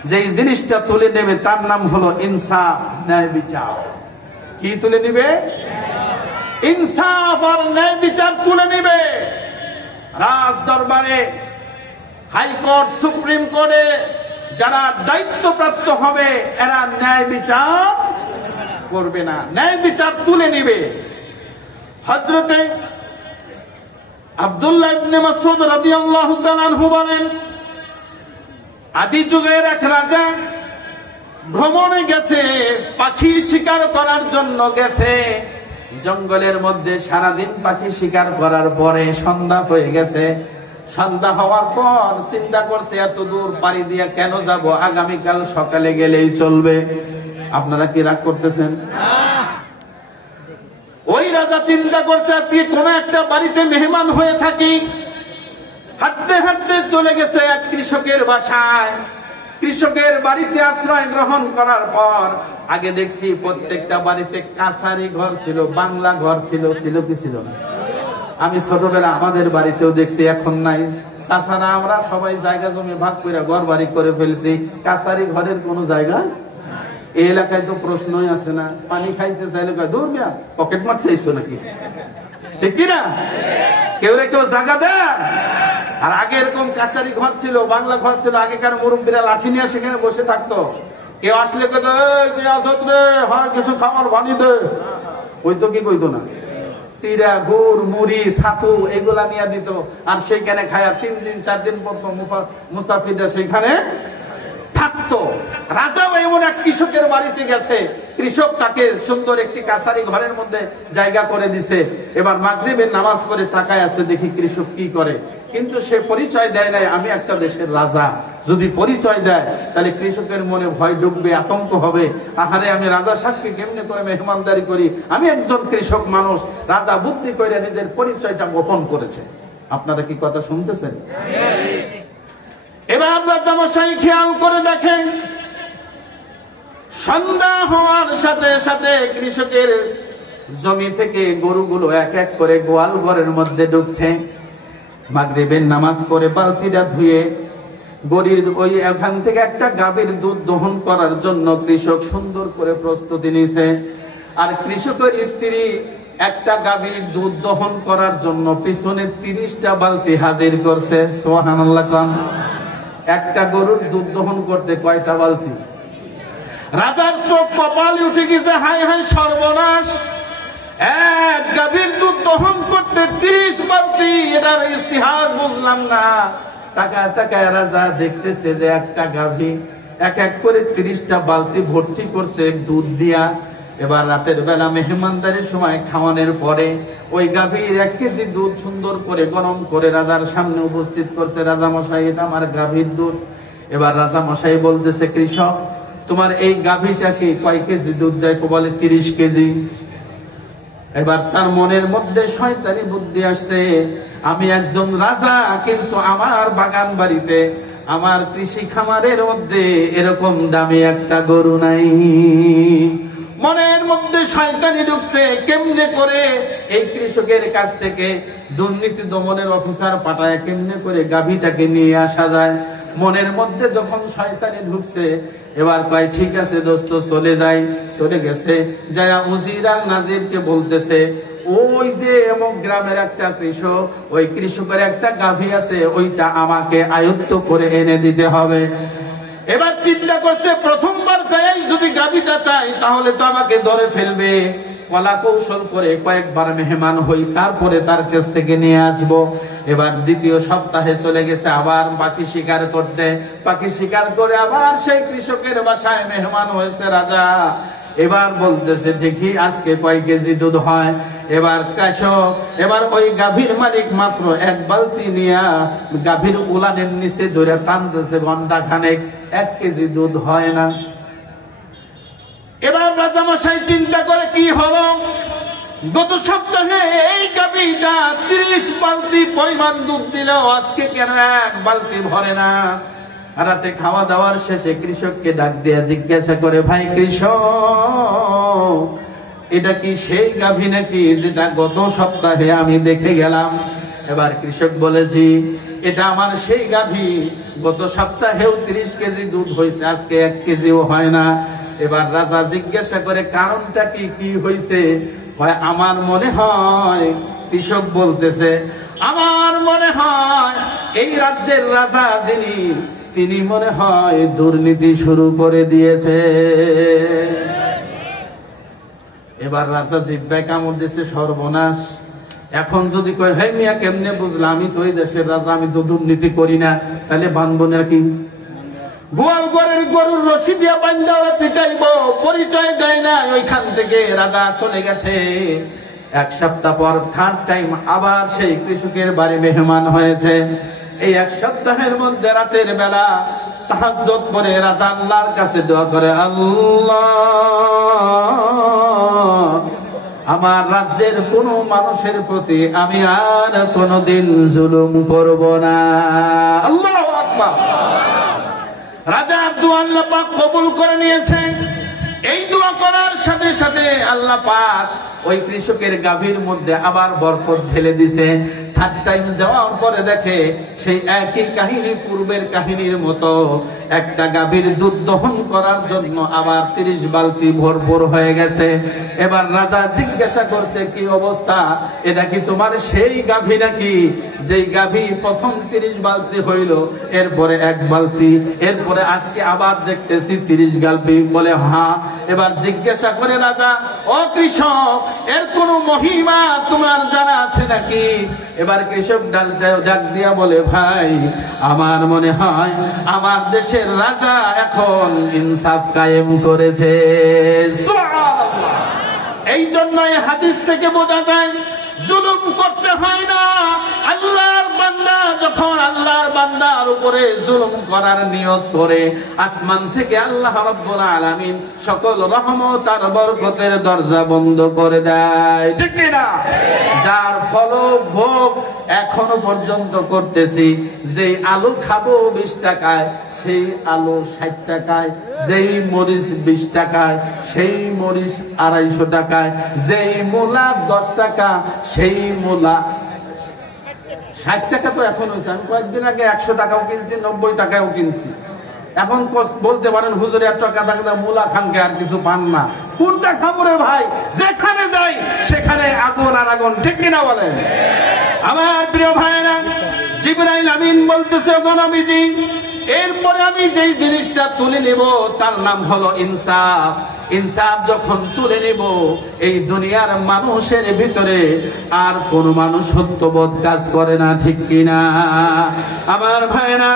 যে জিনিসটা তুলে নেবে তার নাম হলো ইনসাফ, ন্যায় বিচার। কি তুলে নিবে? ইনসাফ আর ন্যায় বিচার তুলে নিবে। রাজ দরবারে, হাইকোর্ট, সুপ্রিম কোর্টে যারা দায়িত্বপ্রাপ্ত হবে এরা ন্যায় বিচার করবে না, ন্যায় বিচার তুলে নিবে। হযরতে আব্দুল্লাহ ইবনে মাসউদ রাদিয়াল্লাহু তাআলা আনহু বলেন, আদি যুগের এক রাজা ভ্রমণে গেছে, পাখি শিকার করার জন্য গেছে। জঙ্গলের মধ্যে সারাদিন পাখি শিকার করার পরে সন্ধ্যা হয়ে গেছে। সন্ধ্যা হওয়ার পর চিন্তা করছে, এত দূর পাড়ি দিয়ে কেন যাব, আগামীকাল সকালে গেলেই চলবে। আপনারা কি রাগ করতেছেন? ওই রাজা চিন্তা করছে, আজকে কোন একটা বাড়িতে মেহমান হয়ে থাকি। হাঁটতে হাঁটতে চলে গেছে এক কৃষকের বাসায়। কৃষকের বাড়িতে আশ্রয় গ্রহণ করার পর আগে দেখছি প্রত্যেকটা বাড়িতে কাছারি ঘর ছিল, বাংলা ঘর ছিল। ছিল কি ছিল না? আমি ছোটবেলা আমাদের বাড়িতেও দেখছি, এখন নাই। চাচারা আমরা সবাই জায়গা জমি ভাগ করে ঘর বাড়ি করে ফেলছি, কাছারি ঘরের কোন জায়গা এই এলাকায় তো প্রশ্নই আসে না। পানি খাইতে চাইলে দূর মিয়া, পকেট মারতে চাইছো নাকি, ঠিক কিনা? কেউ জায়গা দেয়। আর আগে এরকম কাছারি ঘর ছিল, বাংলা ঘর ছিল। আগেকার মুরব্বীরা লাঠি নিয়ে সেখানে বসে থাকতো। কেউ আসলে কিছু খাবার বানি দে, ওই তো কি কইতো না, চিরা, গুড়, মুড়ি, ছাতু এগুলা নিয়ে দিত। আর সেইখানে খায়া 3 দিন 4 দিন পর মুসাফিররা সেইখানে থাকতো। রাজাও এমন এক কৃষকের বাড়িতে গেছে, কৃষক তাকে সুন্দর একটি কাছারি ঘরের মধ্যে জায়গা করে দিছে। এবার মাগরিবের নামাজ পড়ে তাকায় আছে, দেখি কৃষক কি করে। কিন্তু সে পরিচয় দেয় নাই আমি একটা দেশের রাজা। যদি পরিচয় দেয় তাহলে কৃষকের মনে ভয় ঢুকবে, আতঙ্ক হবে। আহারে আমি রাজা সাহেবকে কেমনে করে মেহমানদারি করি, আমি একজন কৃষক মানুষ। রাজা বুদ্ধি করে নিজের পরিচয়টা গোপন করেছে। আপনারা কি কথা শুনতেছেন? এবার রাজামশাই খেয়াল করে দেখেন, সন্ধ্যা হওয়ার সাথে সাথে কৃষকের জমি থেকে গরুগুলো এক এক করে গোয়াল ঘরের মধ্যে ঢুকছে। মাগরিবের নামাজ পড়ে বালতিটা ধুয়ে গরুর ওই এখান থেকে একটা গাভীর দুধ দহন করার জন্য কৃষক সুন্দর করে প্রস্তুতি নিছে। আর কৃষকের স্ত্রী একটা গাভীর দুধ দহন করার জন্য পিছনে 30টা বালতি হাজির করছে। সুবহানাল্লাহ। একটা গরুর দুধ দহন করতে কয়টা বালতি? রাজার চোখ কপালে উঠে গেছে, হায় হায় সর্বনাশ, এক গাভীর দুধ দহন করতে 30 বালতি। এটার ইতিহাস বুঝলাম না। তাকায় তাকায় রাজা দেখতেছে যে একটা গাভী এক এক করে 30টা বালতি ভর্তি করছে দুধ দিয়া। এবার রাতের বেলা মেহমানদারির সময় খাওয়ানোর পরে ওই গাভীর 1 কেজি দুধ সুন্দর করে গরম করে রাজার সামনে উপস্থিত করছে। রাজা মশাই, এটা আমার গাভীর দুধ। এবার রাজা মশাই বলতেছে, কৃষক তোমার এই গাভীটাকে কয় কেজি দুধ দেয়? বলে 30 কেজি। এবার তার মনের মধ্যে শয়তানি বুদ্ধি আসছে, আমি একজন রাজা, কিন্তু আমার বাগান বাড়িতে, আমার কৃষি খামারের মধ্যে এরকম দামি একটা গরু নাই। মনের মধ্যে শয়তানি ঢুকছে, কেমনে করে এই কৃষকের কাছ থেকে দুর্নীতি দমনের অফিসার পাঠায় কেমনে করে গাভীটাকে নিয়ে আসা যায়। মনের মধ্যে যখন শয়তানি ঢুকছে, এবার কয় ঠিক আছে দোস্ত, চলে যাই। চলে গেছে, যায়া উজির আর নাজিরকে বলতেছে, ওই যে এমক গ্রামের একটা কৃষক, ওই কৃষকের একটা গাভী আছে, ওইটা আমাকে আয়ত্ত করে এনে দিতে হবে। এবার চিন্তা করছে, প্রথমবার চাই যদি গাভীটা চাই তাহলে তো আমাকে ধরে ফেলবে। কলা কৌশল করে কয়েকবার মেহমান হই, তারপরে তার কাছ থেকে নিয়ে আসবো। এবার দ্বিতীয় সপ্তাহে চলে গেছে আবার পাখি শিকার করতে। পাখি শিকার করে আবার সেই কৃষকের বাসায় মেহমান হয়েছে রাজা। এবার বলতেছে দেখি আজকে কয় কেজি দুধ হয়। এবার ওই গাভীর মালিক মাত্র এক বালতি নিয়া গাভীর উলানের নিচে ধরে টানতেছে ঘন্টা খানেক, 1 কেজি দুধ হয় না। এবার রাজামশাই চিন্তা করে কি হলো, গত সপ্তাহে এই গাভীটা 30 বালতি পরিমাণ দুধ দিল, আজকে কেন 1 বালতি ভরে না। রাতে খাওয়া দাওয়ার শেষে কৃষককে ডাক দিয়ে জিজ্ঞাসা করে, ভাই কৃষক, এটা কি সেই গাভী নাকি যেটা গত সপ্তাহে আমি দেখে গেলাম? এবার কৃষক বলে, জি এটা আমার সেই গাভী, গত সপ্তাহেও 30 কেজি দুধ হয়েছে, আজকে 1 কেজিও হয় না। এবার রাজা জিজ্ঞাসা করে কারণটা কি, কি হয়েছে? আমার মনে হয়, কৃষক বলতেছে, আমার মনে হয় এই রাজ্যের রাজা যিনি, তিনি মনে হয় দুর্নীতি শুরু করে দিয়েছে। এবার রাজা জিব্বায় কামড় দিয়েছে, সর্বনাশ। এখন যদি কয়, ভাই মিয়া কেমনে বুঝলাম, আমি তো এই দেশের রাজা, আমি তো দুর্নীতি করি না, তাহলে বাঁধবো নাকি? গোয়াল ঘরের গরুর রশি দিয়া বান্ধা পিটাইবো, পরিচয় দেয় না, ওইখান থেকে রাজা চলে গেছে। 1 সপ্তাহ পর 3rd টাইম আবার সেই কৃষকের বাড়ি মেহমান হয়েছে। এই 1 সপ্তাহের মধ্যে রাতের বেলা তাহাজ্জুদ পড়ে রাজা আল্লাহর কাছে দোয়া করে, আল্লাহ আমার রাজ্যের কোন মানুষের প্রতি আমি আর কোনদিন জুলুম করব না। আল্লাহু আকবার। রাজার দোয়া আল্লাহ পাক কবুল করে নিয়েছেন। এই দোয়া করার সাথে সাথে আল্লাহ পাক ওই কৃষকের গাভীর মধ্যে আবার বরকত ঢেলে দিছে। 3rd টাইম যাওয়ার পরে দেখে সেই একই কাহিনী, পূর্বের কাহিনীর মতো, একটা গাভীর দুধ দহন করার জন্য আবার 30 বালতি ভরপুর হয়ে গেছে। এবার রাজা জিজ্ঞাসা করছে, কি অবস্থা, এটা কি তোমার সেই গাভী নাকি যেই গাভী প্রথম 30 বালতি হইল, এরপরে 1 বালতি, এরপরে আজকে আবার দেখতেছি 30 বালতি? বলে হ্যাঁ। এবার জিজ্ঞাসা করে রাজা, ও কৃষক, এর কোন মহিমা তোমার জানা আছে নাকি? এবার কৃষক ডাক দিয়া বলে, ভাই আমার মনে হয় আমার দেশের রাজা এখন ইনসাফ কায়েম করেছে। সুবহানাল্লাহ। এই জন্য এই হাদিস থেকে বোঝা যায় জুলুম করতে হয় না। আল্লাহর বান্দা যখন আল্লাহর বান্দার উপরে জুলুম করার নিয়ত করে, আসমান থেকে আল্লাহ রাব্বুল আলামিন সকল রহমত আর বরকতের দরজা বন্ধ করে দেয়, ঠিক না? যার ফল ভোগ এখনো পর্যন্ত করতেছি। যেই আলু খাবো 20 টাকায়, সেই আলু 60 টাকায়, যেই মরিচ 20 টাকায়, সেই মরিচ 250 টাকায়, যেই মূলা 10 টাকা, সেই মূলা 60 টাকা তো এখন হয়েছে। আমি কয়েকদিন আগে 100 টাকাও কিনছি, 90 টাকাও কিনছি। এখন বলতে পারেন, হুজুর 1 টাকা টাকা মূলা খানকে আর কিছু পান না। কোনটা খাবো রে ভাই? যেখানে যাই সেখানে আগুন আর আগুন, ঠিক কিনা বলেন? আমার প্রিয় ভাইরা, জিবরাইল আমিন বলতেছে, গো নবীজি, এরপরে আমি যেই জিনিসটা তুলে নেব তার নাম হলো ইনসাফ। ইনসাফ যখন তুলে নেব, এই দুনিয়ার মানুষের ভিতরে আর কোন মানুষ সত্যবোধ কাজ করে না, ঠিক কিনা আমার ভাইরা?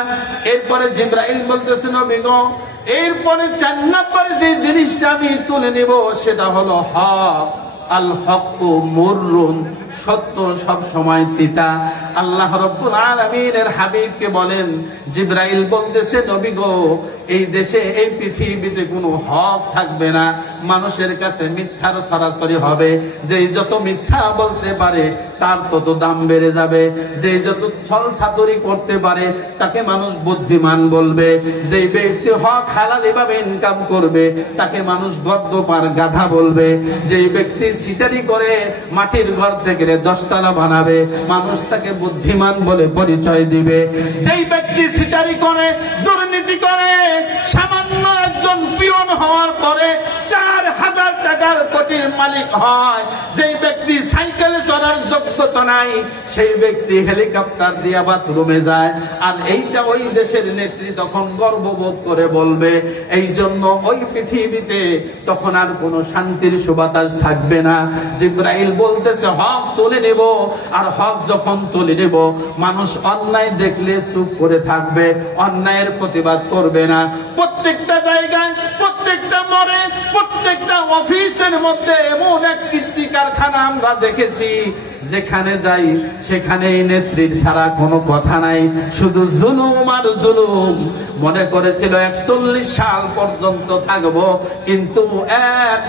এরপরে জিবরাইল বলতেছে, নবী গো, এরপরে 4 নম্বরে যে জিনিসটা আমি তুলে নেব সেটা হলো হক। আল হক্কু মুররুন, সত্য সব সময় তিতা। আল্লাহ রাব্বুল আলামিনের হাবিবকে বলেন, জিবরাইল বলতেছে, নবী গো, এই দেশে, এই পৃথিবীতে কোনো হক থাকবে না, মানুষের কাছে মিথ্যার সরাসরি হবে। যেই যত মিথ্যা বলতে পারে তার তত দাম বেড়ে যাবে। যেই যত ছল ছাতুরি করতে পারে তাকে মানুষ বুদ্ধিমান বলবে। যেই ব্যক্তি হক হালালি ভাবে ইনকাম করবে তাকে মানুষ গর্দপার গাধা বলবে। যেই ব্যক্তি সিটারি করে মাটির ঘর থেকে 10 তলা বানাবে, মানুষ তাকে বুদ্ধিমান বলে পরিচয় দিবে। যেই ব্যক্তি সিটারি করে, দুর্নীতি করে, সামান্য একজন একজন পিয়ন হওয়ার পরে 4,000 টাকার কোটির মালিক হয়, যেই ব্যক্তি সাইকেলে চড়ার যোগ্যতা নাই সেই ব্যক্তি হেলিকপ্টার দিয়ে বাথরুমে যায়, আর এইটা ওই দেশের নেত্রী তখন গর্ববোধ করে বলবে। এই জন্য ওই পৃথিবীতে তখন আর কোনো শান্তির সুবাতাস থাকবে না। জিবরাইল বলতেছে হক তুলে নেব, আর হক যখন তুলে নেব মানুষ অন্যায় দেখলে চুপ করে থাকবে, অন্যায়ের প্রতিবাদ করবে না। প্রত্যেকটা জায়গায়, প্রত্যেকটা মোড়ে, প্রত্যেকটা অফিসের মধ্যে এমন এক কীর্তি কারখানা আমরা দেখেছি, যেখানে যাই সেখানে এই নেত্রীর ছাড়া কোনো কথা নাই, শুধু জুলুম আর জুলুম। মনে করেছিল 41 সাল পর্যন্ত থাকবো, কিন্তু এক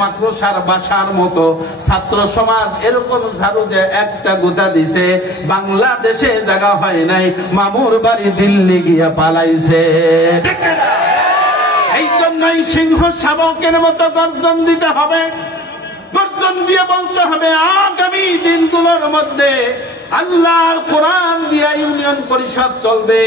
মাকড়সার বাসার মতো ছাত্র সমাজ এরকম ঝাড়ু দিয়ে একটা গোটা দিছে, বাংলাদেশে জায়গা হয় নাই, মামুর বাড়ি দিল্লি গিয়া পালাইছে। এই জন্যই সিংহ শাবকের মতো গর্জন দিতে হবে, গর্জন দিয়ে বলতে হবে আগামী দিনগুলোর মধ্যে আল্লাহর কোরআন দিয়া ইউনিয়ন পরিষদ চলবে,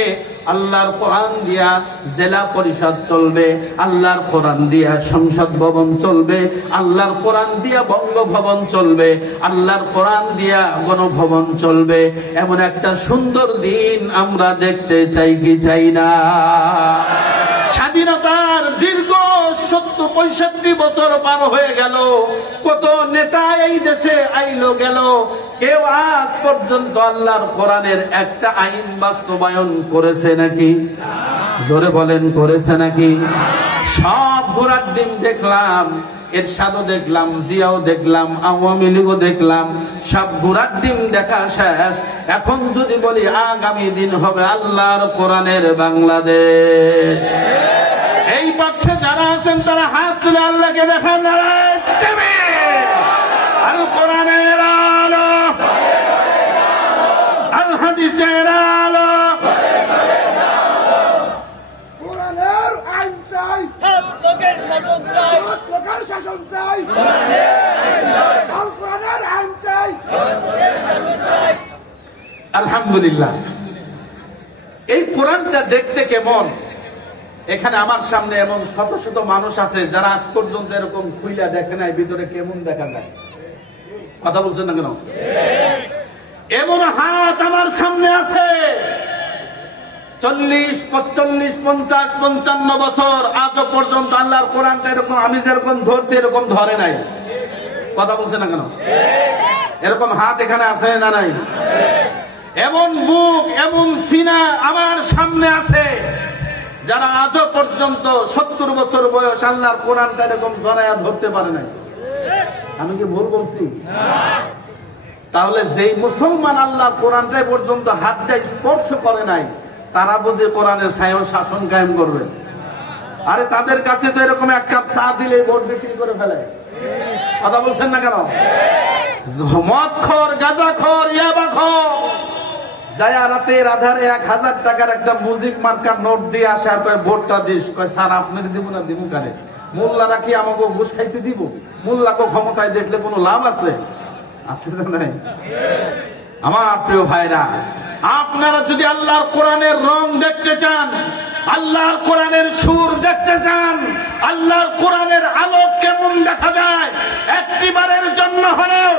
আল্লাহর কোরআন দিয়া জেলা পরিষদ চলবে, আল্লাহর কোরআন দিয়া সংসদ ভবন চলবে, আল্লাহর কোরআন দিয়া বঙ্গভবন চলবে, আল্লাহর কোরআন দিয়া গণভবন চলবে। এমন একটা সুন্দর দিন আমরা দেখতে চাই কি চাই না? স্বাধীনতার দীর্ঘ 70-65 বছর পার হয়ে গেল, কত নেতা এই দেশে আইলো গেল, কেউ আজ পর্যন্ত আল্লাহর কোরআনের একটা আইন বাস্তবায়ন করেছে নাকি? জোরে বলেন, করেছে নাকি? সব ঘোড়ার ডিম দেখলাম, এরশাদও দেখলাম, জিয়াও দেখলাম, আওয়ামী লীগও দেখলাম, সব ঘোড়ার ডিম দেখা শেষ। এখন যদি বলি আগামী দিন হবে আল্লাহর কোরআনের বাংলাদেশ, এই পক্ষে যারা আছেন তারা হাত তুলে আল্লাহকে দেখান, আল কোরআনের আলো, আল হাদিসের আলো। কোরআনের আইন চাই, লোকের শাসন চাই, লোকের শাসন চাই, আল কোরআনের আইন চাই, লোকের শাসন চাই। আলহামদুলিল্লাহ, এই কোরআনটা দেখতে কেমন? এখানে আমার সামনে এমন শত শত মানুষ আছে যারা আজ পর্যন্ত এরকম খুইলা দেখে নাই ভিতরে কেমন দেখা যায়। কথা বলছেন না কেন? এমন হাত আমার সামনে আছে 40, 45, 50, 55 বছর আজও পর্যন্ত আল্লাহর কোরআনটা এরকম আমি যেরকম ধরছি এরকম ধরে নাই। কথা বলছেন না কেন? এরকম হাত এখানে আছে না নাই? এমন মুখ, এমন সিনা আমার সামনে আছে যারা আজও পর্যন্ত 70 বছর বয়স আল্লাহর কোরআনটা এরকম জড়ায়া ধরতে পারে নাই। আমি কি ভুল বলছি? তাহলে যেই মুসলমান আল্লাহর কোরআনটাই পর্যন্ত হাত দিয়ে স্পর্শ করে নাই, তারা বুঝে কোরআনের শাসন কায়েম করবে? আরে তাদের কাছে তো এরকম এক কাপ চা দিলে ভোট বিক্রি করে ফেলে। কথা বলছেন না কেন? মদখোর, গাঁজাখোর, ইয়াবাখোর যায়া রাতের আধারে 1000 টাকার একটা মুজিক মার্কার নোট দিয়ে আসে, আর কয় ভোটটা দিস। কয় স্যার আপনার দিব না, দিব কারে? মোল্লারা কি আমাকে ঘুষ খাইতে দিব? মোল্লাকে ক্ষমতায় দেখলে কোনো লাভ আছে? আছে না নাই? আমার প্রিয় ভাইরা, আপনারা যদি আল্লাহর কোরআনের রং দেখতে চান, আল্লাহর কোরআনের সুর দেখতে চান, আল্লাহর কোরআনের আলো কেমন দেখা যায়, একটিবারের জন্য হলেও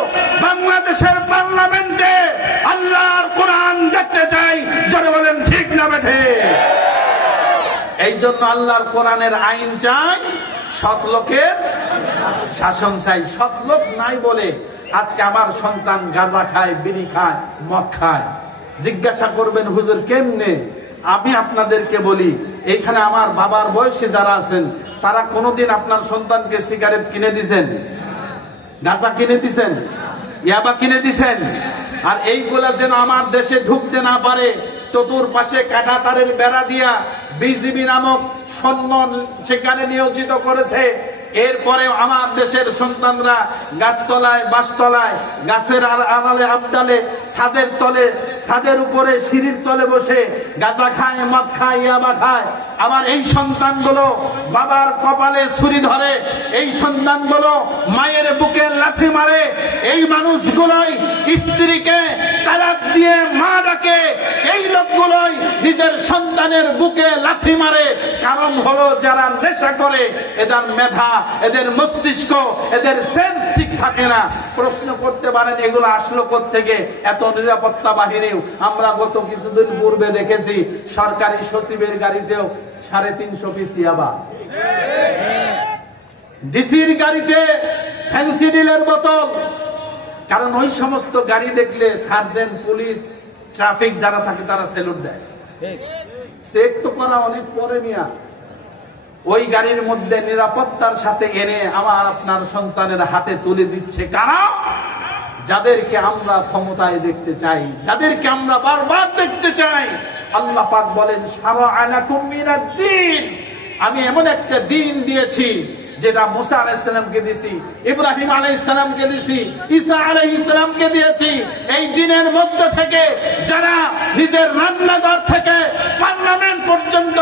বাংলাদেশের পার্লামেন্টে আল্লাহর কোরআন দেখতে চাই। যারা বলেন ঠিক না বেঠে? এই জন্য আল্লাহর কোরআনের আইন চাই, সৎ লোকের শাসন চাই। সৎ লোক নাই বলে আজকে আমার সন্তান গাঁজা খায়, বিড়ি খায়, মদ খায়। জিজ্ঞাসা করবেন হুজুর কেমনে? আমি আপনাদেরকে বলি, এখানে আমার বাবার বয়সী যারা আছেন তারা কোনোদিন আপনার সন্তানকে সিগারেট কিনে দিছেন? গাঁজা কিনে দিছেন? ইয়াবা কিনে দিছেন? আর এইগুলা যেন আমার দেশে ঢুকতে না পারে চতুর্পাশে কাঁটা তারের বেড়া দিয়া বিজিবি নামক সৈন্য সেখানে নিয়োজিত করেছে। এরপরে আমার দেশের সন্তানরা গাছতলায়, বাসতলায়, গাছের আড়ালে আবডালে, ছাদের তলে, ছাদের উপরে, সিঁড়ির তলে বসে গাঁজা খায়, মদ খায়, ইয়াবা খায়। আবার এই সন্তানগুলো বাবার কপালে ছুরি ধরে, এই সন্তানগুলো মায়ের বুকে লাথি মারে। এই মানুষগুলোই স্ত্রীকে তালাক দিয়ে মা ডাকে, এই লোকগুলোই নিজের সন্তানের বুকে লাথি মারে। কারণ হলো যারা নেশা করে এদের মেধা, এদের মস্তিষ্ক, এদের সেন্স ঠিক থাকে না। প্রশ্ন করতে পারেন এগুলো আসলো কোত্থেকে? এত নিরাপত্তা বাহিনীও আমরা গত কিছুদিন পূর্বে দেখেছি সরকারি সচিবের গাড়িতেও 350 পিস ইয়াবা, ডিসির গাড়িতে ফেন্সিডিলের বোতল। কারণ ওই সমস্ত গাড়ি দেখলে সার্জেন্ট, পুলিশ, ট্রাফিক যারা থাকে তারা সেলুট দেয়। চেক তো করা অনেক পরে মিয়া। ওই গাড়ির মধ্যে নিরাপত্তার সাথে এনে আমার আপনার সন্তানের হাতে তুলে দিচ্ছে কারা? যাদেরকে আমরা ক্ষমতায় দেখতে চাই, যাদেরকে আমরা বারবার দেখতে চাই। আল্লাহ পাক বলেন, শারা'a লাকুম মিনাদ-দ্বীন, আমি এমন একটা দিন দিয়েছি যেটা মুসা আলাইহিস সালামকে দিয়েছি, ইব্রাহিম আলাইহিস সালামকে দিয়েছি, ঈসা আলাইহিস সালামকে দিয়েছি। এই দিনের মধ্যে থেকে যারা নিজের রান্নাঘর থেকে পার্লামেন্ট পর্যন্ত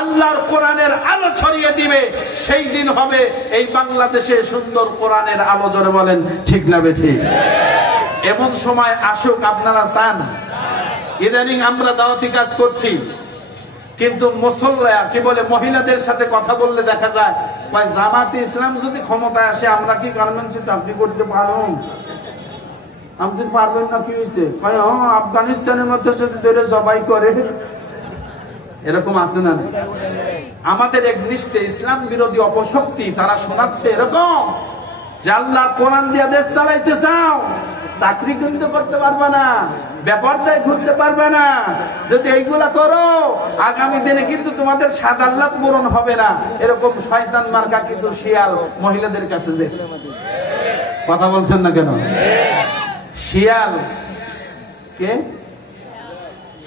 আল্লাহর কোরআনের আলো ছড়িয়ে দিবে, সেই দিন হবে এই বাংলাদেশে সুন্দর কোরআনের আলো। জোরে বলেন ঠিক না বেঠিক? এমন সময় আসুক, আপনারা চান? ইদানিং আমরা দাওয়াতি কাজ করছি, কিন্তু মুসল্লা কি বলে, মহিলাদের সাথে কথা বললে দেখা যায় জামাতে ইসলাম যদি ক্ষমতায় আসে আমরা কি গার্মেন্টসে চাকরি করতে পারবো? আপনি পারবেন না, কি হয়েছে? আফগানিস্তানের মধ্যে যদি ধরে জবাই করে, এরকম আছে না? আমাদের একনিষ্ঠ ইসলাম বিরোধী অপশক্তি তারা শোনাচ্ছে এরকম যে আল্লাহর কোরআন দিয়ে দেশ চালাইতে চাও, চাকরি কিন্তু করতে পারবে না, ব্যাপারটাই ঘুরতে পারবে না। যদি এইগুলা করো আগামী দিনে কিন্তু তোমাদের সাদা আল্লাহ পূরণ হবে না। এরকম শয়তান মার্কা কিছু শিয়াল মহিলাদের কাছে যে কথা বলছেন না কেন? শিয়াল কে?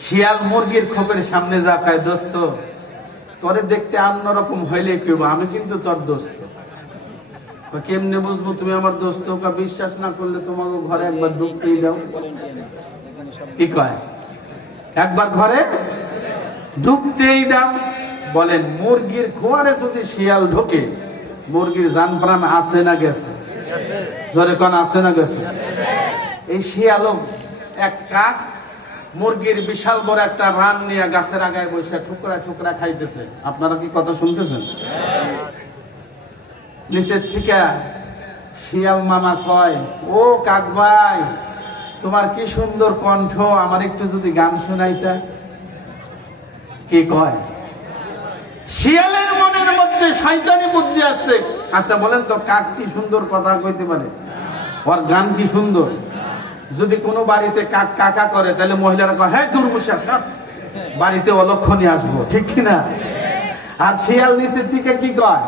শিয়াল মুরগির খোপের সামনে যা খায়, দোস্ত তোরে দেখতে অন্যরকম হইলে কেউ, আমি কিন্তু তোর দোস্ত। কেমনে বুঝবো তুমি আমার দোস্ত? বিশ্বাস না করলে তোমাকে ঘরে একবার ঢুকতেই দাও। কি কয়? একবার ঘরে ঢুকতেই দাও। বলেন মুরগির খোয়ারে যদি শিয়াল ঢোকে, মুরগির জান প্রাণ আছে না গেছে? জোরে কোন আছে না গেছে? এই শিয়ালও এক কাক মুরগির বিশাল বড় একটা রান নিয়ে গাছের আগায় বসে টুকরা টুকরা খাইতেছে। আপনারা কি কথা শুনতেছেন? নিচের থেকে শিয়াল মামা কয়, ও কাক ভাই, তোমার কি সুন্দর কণ্ঠ, আমার একটু যদি গান শোনাইতা। কি কয়? শিয়ালের মনের মধ্যে শয়তানি বুদ্ধি আসছে। আচ্ছা বলেন তো, কাক কি সুন্দর কথা কইতে পারে? ওর গান কি সুন্দর? যদি কোনো বাড়িতে কাক কাকা করে তাহলে মহিলারা কয়, হ্যাঁ দুর্মুষা সব বাড়িতে অলক্ষণে আসবো, ঠিক কিনা? আর শিয়াল নিচের থেকে কি কয়,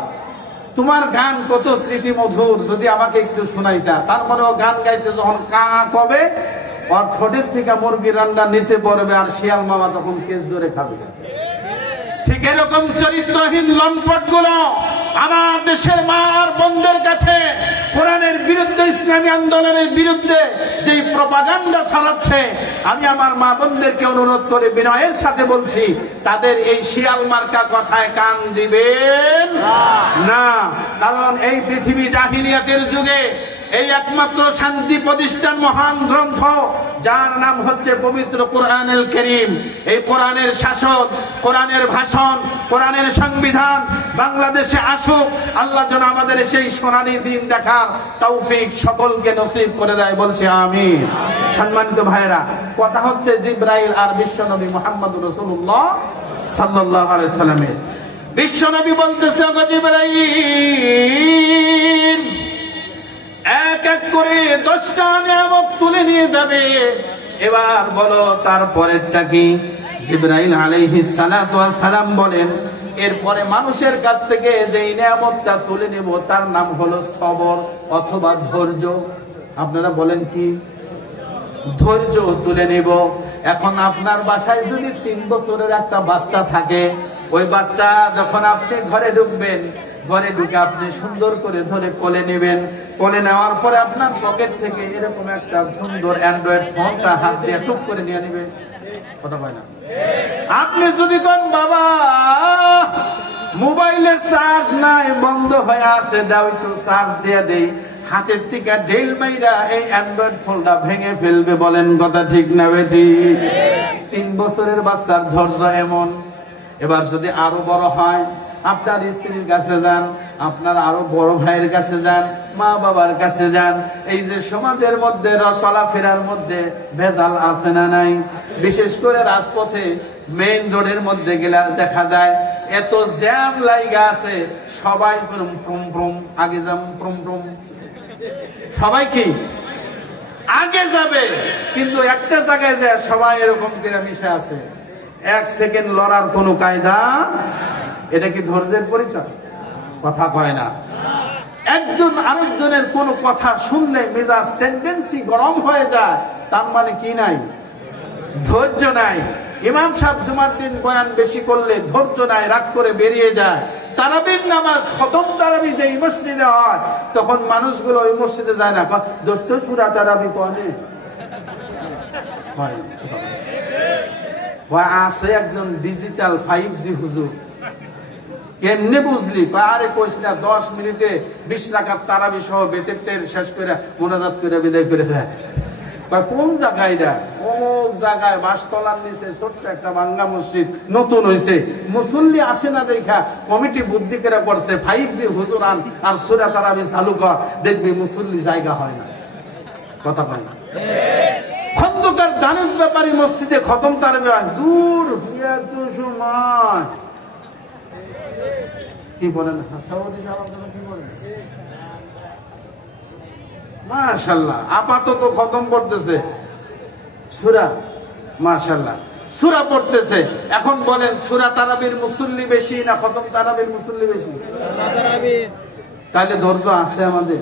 তোমার গান কত স্মৃতি মধুর, যদি আমাকে একটু শোনাইতা। তার মানে ও গান গাইতে যখন কা কবে, ওর ঠোঁটের থেকে মুরগির রান্না নিচে পড়বে, আর শিয়াল মামা তখন কেস ধরে খাবে। ঠিক এরকম চরিত্রহীন লম্পট গুলো আমার দেশের মা আর বোনদের কাছে কোরআনের বিরুদ্ধে, ইসলামী আন্দোলনের বিরুদ্ধে যেই প্রপাগান্ডা ছড়াচ্ছে, আমি আমার মা বোনদেরকে অনুরোধ করে বিনয়ের সাথে বলছি, তাদের এই শিয়াল মার্কা কথায় কান দিবেন না। কারণ এই পৃথিবী জাহিলিয়াতের যুগে এই একমাত্র শান্তি প্রতিষ্ঠান মহান গ্রন্থ, যার নাম হচ্ছে পবিত্র কোরআনুল কারীম। এই কোরআনের শাসন, কোরআনের ভাষণ, কোরআনের সংবিধান বাংলাদেশে আসুক। আল্লাহ যেন আমাদের সেই সোনালী দিন দেখার তৌফিক সকলকে নসিব করে দেয়, বলছে আমিন। সম্মানিত ভাইরা, কথা হচ্ছে জিবরাইল আর বিশ্বনবী মুহাম্মদুর রাসূলুল্লাহ সাল্লাল্লাহু আলাইহি সাল্লামের। বিশ্বনবী বলতেছে, ওগো জিবরাইল, এক এক করে 10টা নিয়ামত তুলে নিয়ে যাবে। এবার বলো তারপরেরটা কি? জিবরাইল আলাইহিস সালাতু ওয়াস সালাম বলেন, এরপরে মানুষের কাছ থেকে যে নিয়ামতটা তুলে নেব তার নাম হলো সবর অথবা ধৈর্য। আপনারা বলেন কি? ধৈর্য তুলে নেব। এখন আপনার বাসায় যদি 3 বছরের একটা বাচ্চা থাকে, ওই বাচ্চা যখন আপনি ঘরে ঢুকবেন ঘরে ঢুকে আপনি সুন্দর করে ধরে কোলে নেবেন। কোলে নেওয়ার পরে আপনার পকেট থেকে এরকম একটা সুন্দর অ্যান্ড্রয়েড ফোনটা হাত দিয়ে টুক করে নিয়ে নেবেন। কথা হয় না? আপনি যদি কোন বাবা মোবাইলের চার্জ নাই, বন্ধ হয়ে আছে, দাও একটু চার্জ দিয়ে দেই, হাতের থেকে ঢেল মাইরা এই অ্যান্ড্রয়েড ফোনটা ভেঙে ফেলবে। বলেন কথা ঠিক না বেটি? 3 বছরের বাচ্চার ধৈর্য এমন। এবার যদি আরো বড় হয়, আপনার স্ত্রীর কাছে যান, আপনার আরো বড় ভাইয়ের কাছে যান, মা বাবার কাছে যান। এই যে সমাজের মধ্যে চলাফেরার মধ্যে ভেজাল আছে না নাই? বিশেষ করে রাজপথে মেইন রোডের মধ্যে গেলে দেখা যায় এত জ্যাম লাইগা আছে, সবাই আগে যাম, সবাই কি আগে যাবে, কিন্তু একটা জায়গায় যায় সবাই এরকম করে মিশে আছে, 1 সেকেন্ড লড়ার কোনো কায়দা। এটা কি ধৈর্যের পরিচয়? কথা কয় না। একজন আরেকজনের কোন কথা শুনলে মেজাজ টেন্ডেন্সি গরম হয়ে যায়, তার মানে কি নাই? ধৈর্য নাই। ইমাম সাহেব জুমার দিন বয়ান বেশি করলে ধৈর্য নাই, রাগ করে বেরিয়ে যায়। তারাবির নামাজ, খতম তারাবি যে মসজিদে হয়, তখন মানুষগুলো ওই মসজিদে যায় না। দোস্ত সূরা তারাবি পড়ে আছে একজন ডিজিটাল 5G হুজুর, কেমনে বুঝলি? আরে কইস না, 10 মিনিটে 20 রাকাত তারাবি সহ বেতের শেষ করে মোনাজাত করে বিদায় করে দেয়। কোন জায়গায়? অমুক জায়গায় বাসতলার নিচে ছোট্ট একটা ভাঙ্গা মসজিদ নতুন হয়েছে, মুসল্লি আসে না দেখা কমিটি বুদ্ধি করে করছে 5G হুজুর আন আর সূরা তারাবি চালু কর, দেখবি মুসল্লি জায়গা হয় না। কথা বল না। খন্দকার দানিশ ব্যাপারী মসজিদে খতম তারাবি হয়, দূর এত সময় কি বলেন? কি বলেন? মাশাআল্লাহ, আপাতত খতম করতেছে সূরা, মাশাআল্লাহ সূরা পড়তেছে। এখন বলেন, সূরা তারাবির মুসল্লি বেশি না খতম তারাবির মুসল্লি বেশি? তাহলে ধৈর্য আছে আমাদের?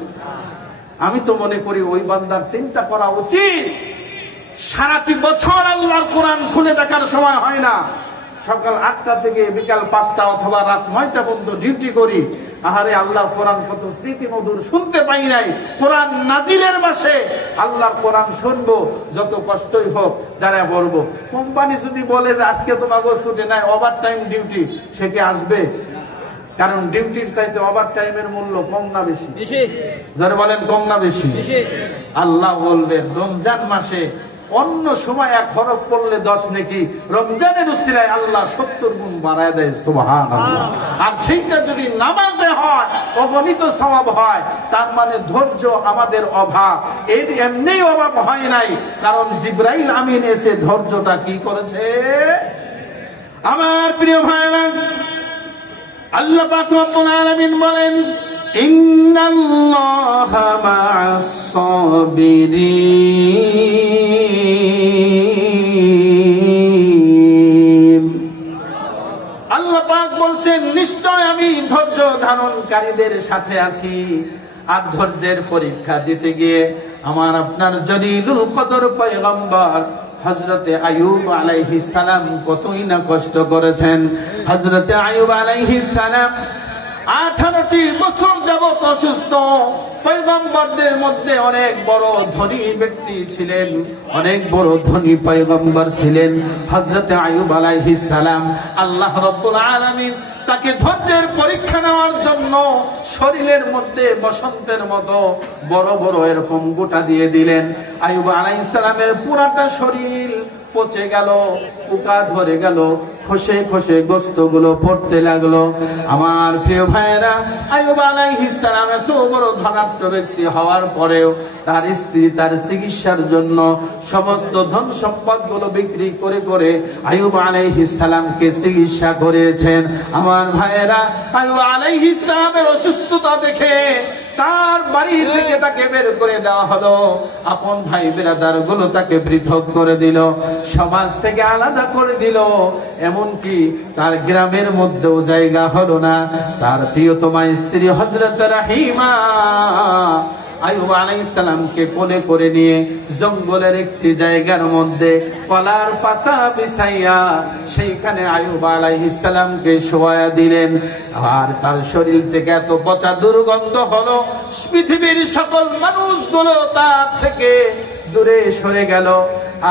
আমি তো মনে করি ওই বান্দার চিন্তা করা উচিত, সারাটি বছর আল্লাহর কোরআন খুলে দেখার সময় হয় না, সকাল 8টা থেকে বিকাল 5টা অথবা রাত 9টা পর্যন্ত ডিউটি করি। আহারে আল্লাহর কোরআন কত স্মৃতি মধুর, শুনতে পাই নাই। কোরআন নাজিলের মাসে আল্লাহর কোরআন শুনবো, যত কষ্টই হোক দাঁড়া পড়বো। কোম্পানি যদি বলে যে আজকে তোমাকে ছুটি নাই, ওভার টাইম ডিউটি, সে কি আসবে? কারণ ডিউটির চাইতে ওভার টাইমের মূল্য কম না বেশি? যারা বলেন কম না বেশি? আল্লাহ বলবেন রমজান মাসে অন্য সময় 1 হরফ পড়লে 10 নেকি, রমজানের উসিলায় আল্লাহ 70 গুণ বাড়ায় দেয়। সুবহানাল্লাহ। আর সেইটা যদি নামাজে হয় অগণিত সওয়াব হয়। তার মানে ধৈর্য আমাদের অভাব, এর এমনি অভাব হয় নাই, কারণ জিবরাইল আমিন এসে ধৈর্যটা কি করেছে? আমার প্রিয় ভাইরা, আল্লাহ পাক রব্বুল আলামিন বলেন, ইন্নাল্লাহা মা'আস সাবিরিন। আল্লাহ পাক বলছেন, নিশ্চয় আমি ধৈর্য ধারণকারীদের সাথে আছি। আর ধৈর্যের পরীক্ষা দিতে গিয়ে আমার আপনার জলিলুল কদর পয়গম্বর হযরতে আইয়ুব আলাইহিস সালাম কতই না কষ্ট করেছেন। হযরতে আইয়ুব আলাইহিস সালাম 18টি বছর যাবত অসুস্থ। পয়গম্বরদের মধ্যে অনেক বড় ধনী ব্যক্তি ছিলেন, অনেক বড় ধনী পয়গম্বর ছিলেন হযরতে আইয়ুব আলাইহিস সালাম। আল্লাহ রাব্বুল আলামিন তাকে ধৈর্যের পরীক্ষা নেওয়ার জন্য শরীরের মধ্যে বসন্তের মতো বড় বড় এরকম গোটা দিয়ে দিলেন। আইয়ুব আলাইহিস সালামের পুরাটা শরীর পচে গেল, পোকা ধরে গেল, খসে খসে গোস্তগুলো পড়তে লাগলো। আমার প্রিয় ভাইয়েরা, আইয়ুব আলাইহিস সালাম এত বড় ধনাঢ্য ব্যক্তি হওয়ার পরেও তার স্ত্রী তার চিকিৎসার জন্য সমস্ত ধন সম্পদ গুলো বিক্রি করে করে আইয়ুব আলাইহিস সালামকে চিকিৎসা করেছেন। আমার ভাইয়েরা, আইয়ুব আলাইহিস সালামের অসুস্থতা দেখে তার বাড়ি থেকে তাকে বের করে দেওয়া হলো। আপন ভাই বিরাদার গুলো তাকে পৃথক করে দিল, সমাজ থেকে আলাদা করে দিল, এমনকি তার গ্রামের মধ্যেও জায়গা হলো না। তার প্রিয়তমা স্ত্রী হযরত রাহিমা আইয়ুব আলাইহিস সালামকে কোলে করে নিয়ে জঙ্গলের একটি জায়গার মধ্যে কলার পাতা বিছাইয়া সেইখানে আইয়ুব আলাইহিস সালামকে শোয়া দিলেন। আর তার শরীর থেকে এত পচা দুর্গন্ধ হলো, পৃথিবীর সকল মানুষগুলো তার থেকে দূরে সরে গেল।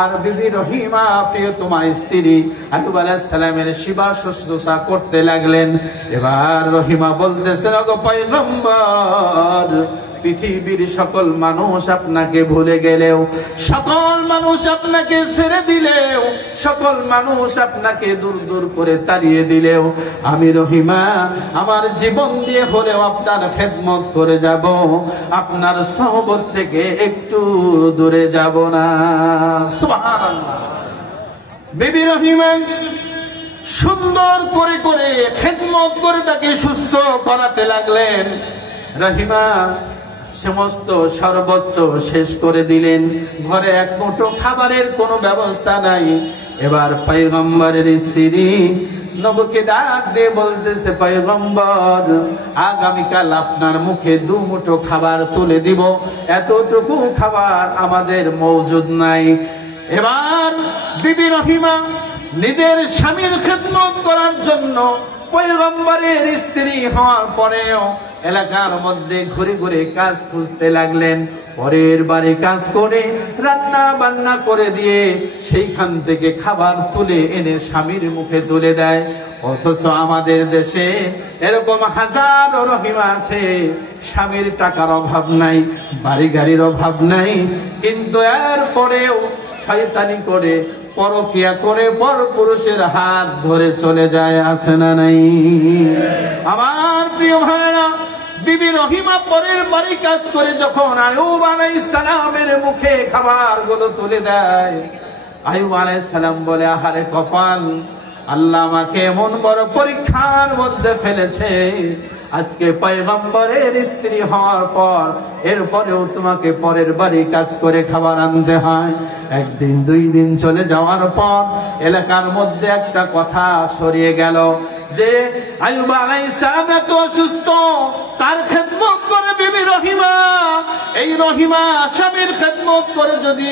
আর বিবি রহিমা প্রিয়তমা স্ত্রী আইয়ুব আলাইহিস সালামের সেবা শুশ্রূষা করতে লাগলেন। এবার রহিমা বলতেছেন, ওগো পয়গম্বর, পৃথিবীর সকল মানুষ আপনাকে ভুলে গেলেও, সকল মানুষ আপনাকে ছেড়ে দিলেও, সকল মানুষ আপনাকে দূর দূর করে তাড়িয়ে দিলেও আমি রহিমা আমার জীবন দিয়ে হলেও আপনার খেদমত করে যাব, আপনার সোহবত থেকে একটু দূরে যাব না। সুবহানাল্লাহ। বিবি রহিমা সুন্দর করে করে খেদমত করে তাকে সুস্থ করাতে লাগলেন। রহিমা সমস্ত সর্বোচ্চ শেষ করে দিলেন। ঘরে এক মুঠো খাবারের কোনো ব্যবস্থা নাই। এবার পয়গম্বরের স্ত্রী নবীকে ডাক দিয়ে বলতেছে, পয়গম্বর, আগামীকাল আপনার মুখে 2 মুঠো খাবার তুলে দিব, এতটুকু খাবার আমাদের মওজুদ নাই। এবার বিবি রহিমা নিজের স্বামীর খেদমত করার জন্য পয়গম্বরের স্ত্রী হওয়ার পরেও এলাকার মধ্যে ঘুরে ঘুরে কাজ খুঁজতে লাগলেন। পরের বাড়ি কাজ করে রান্না বান্না করে দিয়ে সেইখান থেকে খাবার তুলে এনে স্বামীর মুখে তুলে দেয়। অথচ আমাদের দেশে এরকম হাজারো রহিমা আছে, স্বামীর টাকার অভাব নাই, বাড়ি গাড়ির অভাব নাই, কিন্তু এরপরেও শয়তানি করে পরকিয়া করে পর পুরুষের হাত ধরে চলে যায়, আছে না নাই? আমার প্রিয় ভাইরা, বিবি রহিমা পরের বাড়ি কাজ করে যখন আইয়ুব আলাইহিস সালামের মুখে খাবারগুলো তুলে দেয়, আইয়ুব আলাইহিস সালাম বলে, আহারে কপাল, আল্লাহ আমাকে এমন বড় পরীক্ষার মধ্যে ফেলেছে, আজকে পয়গম্বরের স্ত্রী হওয়ার পর এরপরেও তোমাকে পরের বাড়ি কাজ করে খাবার আনতে হয়। 1 দিন 2 দিন চলে যাওয়ার পর এলাকার মধ্যে একটা কথা ছড়িয়ে গেল যে আইয়ুব আলাইহিস সালাম এত অসুস্থ, তার খেদমত করে বিবি রহিমা, এই রহিমা স্বামীর খেদমত করে যদি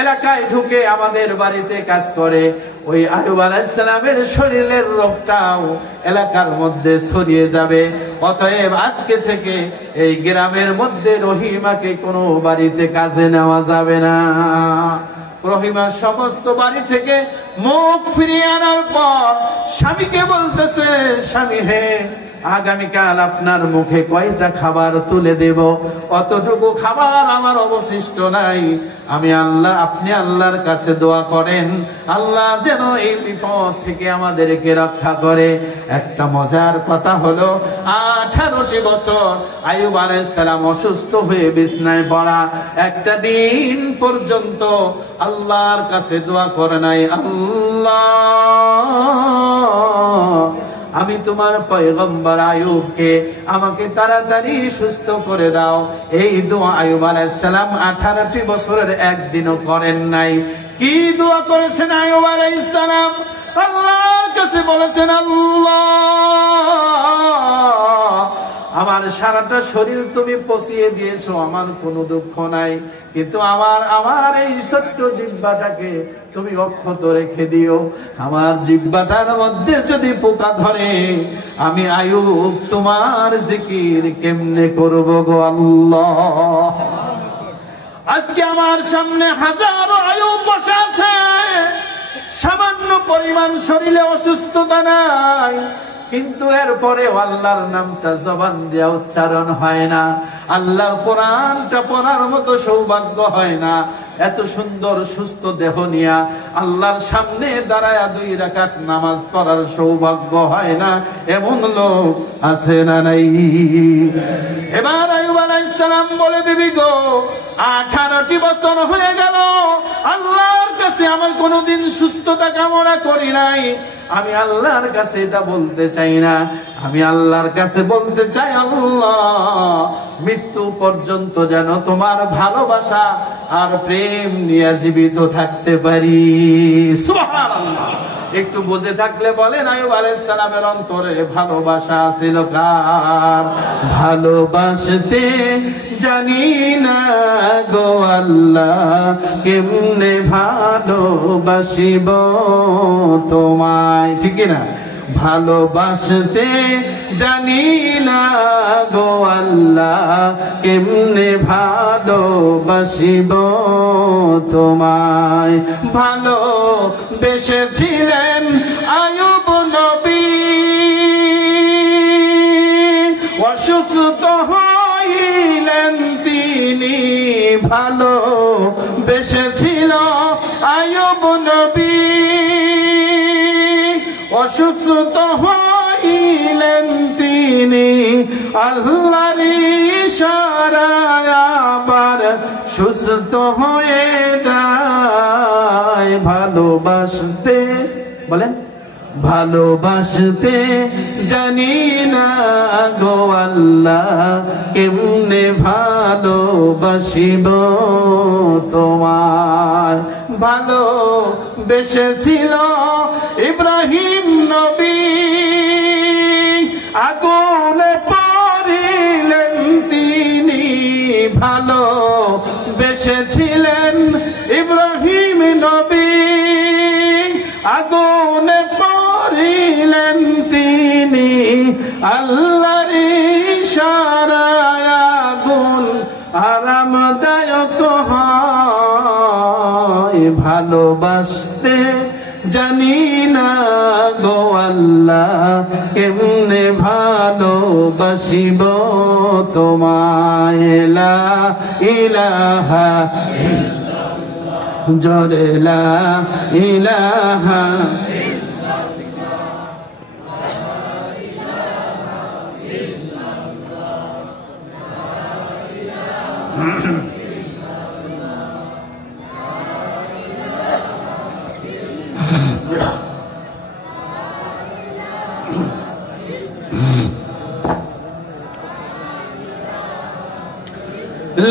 এলাকায় ঢুকে আমাদের বাড়িতে কাজ করে, ওই আইয়ুব আলাইহিস সালামের শরীরের রোগটাও এলাকার মধ্যে ছড়িয়ে যাবে। অতএব আজকে থেকে এই গ্রামের মধ্যে রহিমাকে কোনো বাড়িতে কাজে নেওয়া যাবে না। রহিমা সমস্ত বাড়ি থেকে মুখ ফিরিয়ে আনার পর স্বামীকে বলতেছে, স্বামী হে, আগামীকাল আপনার মুখে কয়টা খাবার তুলে দেব, অতটুকু খাবার আমার অবশিষ্ট নাই। আমি আল্লাহ, আপনি আল্লাহর কাছে দোয়া করেন, আল্লাহ যেন এই বিপদ থেকে আমাদেরকে রক্ষা করে। একটা মজার কথা হলো, 18টি বছর আইয়ুব আলাইহিস সালাম অসুস্থ হয়ে বিছনায় পড়া, একটা দিন পর্যন্ত আল্লাহর কাছে দোয়া করে নাই, আল্লাহ আমি তোমার পয়গম্বর আইয়ুবকে আমাকে তাড়াতাড়ি সুস্থ করে দাও। এই দোয়া আইয়ুব আলাইহিস সালাম 18টি বছরের একদিনও করেন নাই। কি দোয়া করেছেন আইয়ুব আলাইহিস সালাম? আল্লাহর কাছে বলেছেন, আল্লাহ আমার সারাটা শরীর তুমি পচিয়ে দিয়েছো, আমার কোনো দুঃখ নাই, কিন্তু আমার এই ছোট্ট জিহ্বাটাকে তুমি অক্ষত রেখে দিও। আমার জিহ্বাটার মধ্যে যদি পোকা ধরে, আমি আইয়ুব তোমার জিকির কেমনে করব গো আল্লাহ? আজকে আমার সামনে হাজারো আইয়ুব বসে আছে, সামান্য পরিমাণ শরীরে অসুস্থতা নাই, কিন্তু এরপরে আল্লাহর নামটা জবান দিয়ে উচ্চারণ হয় না, আল্লাহর কোরআনটা পড়ার মতো সৌভাগ্য হয় না, এত সুন্দর সুস্থ দেহ নিয়া আল্লাহর সামনে দাঁড়ায় 2 রাকাত নামাজ পড়ার সৌভাগ্য হয় না, এমন লোক আছে না নাই? এবার আইয়ুব আলাইহিস সালাম বলে, বিবি গো, 18টি বছর হয়ে গেল, আল্লাহর কাছে আমার কোনোদিন সুস্থতা কামনা করি নাই। আমি আল্লাহর কাছে এটা বলতে চাই না, আমি আল্লাহর কাছে বলতে চাই, আল্লাহ মৃত্যু পর্যন্ত যেন তোমার ভালোবাসা আর প্রেম নিয়ে জীবিত থাকতে পারি। সুবহানাল্লাহ। একটু বুঝে থাকলে বলেন আইয়ুব আলাইহিস সালামের অন্তরে ভালোবাসা ছিল কার? ভালোবাসতে জানি না গো আল্লাহ, কেমনে ভালোবাসিব তোমায়, ঠিক না? ভালোবাসতে জানি না গো আল্লাহ, কেমনে ভালোবাসিব তোমায়। ভালোবেসেছিলেন আইয়ুব নবী, অসুস্থ হইলেন তিনি। ভালোবেসেছিল আইয়ুব নবী, অসুস্থ হইলেন তিনি। আল্লাহর ইশারায় আবার সুস্থ হয়ে যায়। ভালোবাসতে বলেন, ভালোবাসতে জানি না গো আল্লাহ, কেমনে ভালোবাসিব তোমার। ভালোবেসেছিল ইব্রাহিম নবী, আগুনে পড়িলেন তিনি। ভালোবেসেছিলেন ইব্রাহিম নবী, আগুনে পড়িলেন তিনি। আল্লাহর ইশারায় আগুন আরামদায়ক হয়। ভালোবাসতে জানি না গো আল্লাহ, কেমনে ভালোবাসিব তোমায়। লা ইলাহা জোরে লা ইলাহা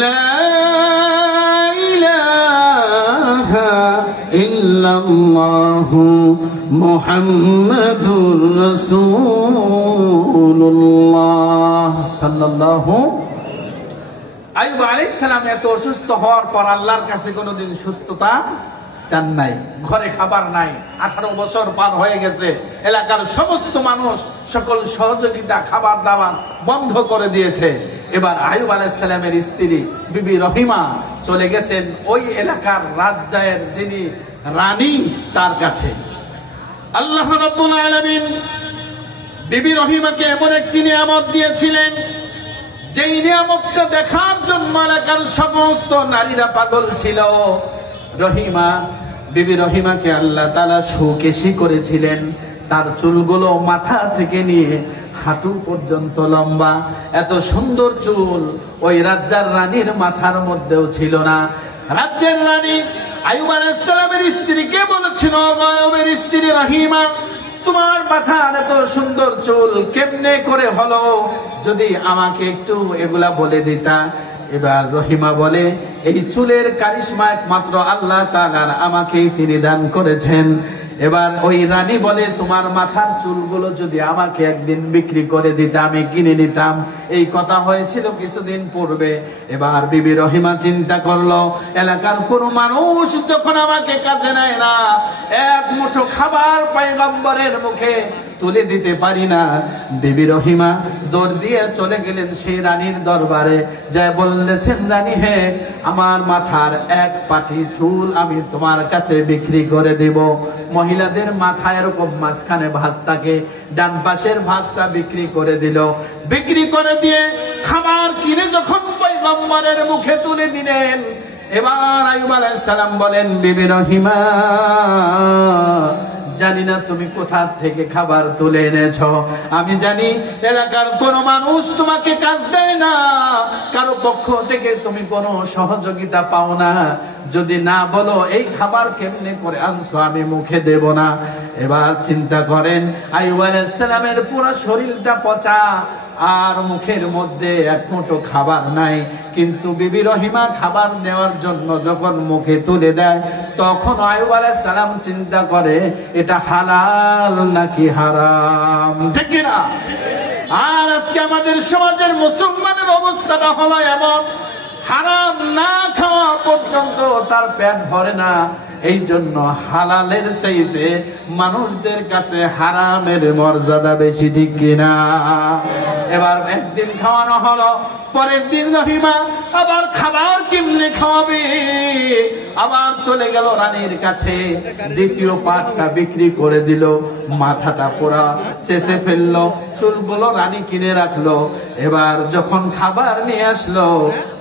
লা ইলাহা ইল্লাল্লাহু মুহাম্মাদুর রাসূলুল্লাহ সাল্লাল্লাহু। আইয়ুব আলাইহিস সালাম এত অসুস্থ হওয়ার পর আল্লাহর কাছে কোনোদিন সুস্থতা চান নাই। ঘরে খাবার নাই, 18 বছর পার হয়ে গেছে। এলাকার সমস্ত মানুষ সকল সহযোগিতা খাবার দাবার বন্ধ করে দিয়েছে। এবার আইয়ুব আলাইহিস সালামের স্ত্রী বিবি রহিমা চলে গেছেন ওই এলাকার রাজ্যের যিনি রানী তার কাছে। আল্লাহ রাব্বুল আলামিন বিবি রহিমাকে এমন একটি নিয়ামত দিয়েছিলেন, যেই নিয়ামতটা দেখার জন্য এলাকার সমস্ত নারীরা পাগল ছিল। রহিমা, বিবি রহিমাকে আল্লাহ তাআলা সুকেশী করেছিলেন। তার চুলগুলো মাথা থেকে নিয়ে হাঁটু পর্যন্ত লম্বা। এত সুন্দর চুল ওই রাজ্যের রানীর মাথার মধ্যেও ছিল না। রাজ্যের রানী আইয়ুব আলাইহিস সালামের স্ত্রীকে বলেছিল, আইয়ুবের স্ত্রী রহিমা, তোমার মাথার এত সুন্দর চুল কেমনে করে হলো, যদি আমাকে একটু এগুলা বলে দিতা। এবার রহিমা বলে, এই চুলের কারিশমা একমাত্র আল্লাহ তাআলা আমাকেই তিনি দান করেছেন। এবার ওই রানী বলে, তোমার মাথার চুলগুলো যদি আমাকে একদিন বিক্রি করে দিতে আমি কিনে নিতাম। এই কথা হয়েছিল কিছুদিন পূর্বে। এবার বিবি রহিমা চিন্তা করলো, এলাকার কোন মানুষ যখন আমাকে কাজে নেয় না, এক মুঠো খাবার পয়গম্বরের মুখে তুলে দিতে পারি না। বিবি রহিমা দৌড় দিয়ে চলে গেলেন সেই রানীর দরবারে। যায় বললেছেন, রানী হে, আমার মাথার এক পাটি চুল আমি তোমার কাছে বিক্রি করে দেব। মহিলাদের মাথায় এরকম মাঝখানে ভাঁজ থাকে, ডান পাশের ভাঁজটা বিক্রি করে দিল। বিক্রি করে দিয়ে খাবার কিনে যখন পয়গম্বরের মুখে তুলে দিলেন, এবার আইয়ুব আলাইহিস সালাম বলেন, বিবি রহিমা, জানি না তুমি কোথা থেকে খাবার তুলে এনেছো। আমি জানি এলাকার কোন মানুষ তোমাকে কাজ দেয় না, কারো পক্ষ থেকে তুমি কোনো সহযোগিতা পাও না। যদি না বলো এই খাবার কেমনে করে আনছো, আমি মুখে দেব না। এবার চিন্তা করেন, আইয়ুব আলাইহিস সালামের পুরো শরীরটা পচা, আর মুখের মধ্যে এক মুঠো খাবার নাই। কিন্তু বিবি রহিমা খাবার নেওয়ার জন্য যখন মুখে তুলে দেয়, তখন আইয়ুব আলাইহিস সালাম চিন্তা করে, এটা এটা হালাল নাকি হারাম, ঠিক কিনা? আর আজকে আমাদের সমাজের মুসলমানের অবস্থাটা হলো এমন, হারাম না খাওয়া পর্যন্ত তার পেট ভরে না। এই জন্য হালালের চাইতে মানুষদের কাছে হারামের মর্যাদা বেশি, ঠিক কিনা? এবার একদিন খাওয়ানো হলো, পরের দিন রহিমা আবার খাবার কেমনে খাওয়াবে, আবার চলে গেল রানীর কাছে, দ্বিতীয় পাটটা বিক্রি করে দিল, মাথাটা পুরা চেঁচে ফেললো, চুলগুলো রানী কিনে রাখলো। এবার যখন খাবার নিয়ে আসলো,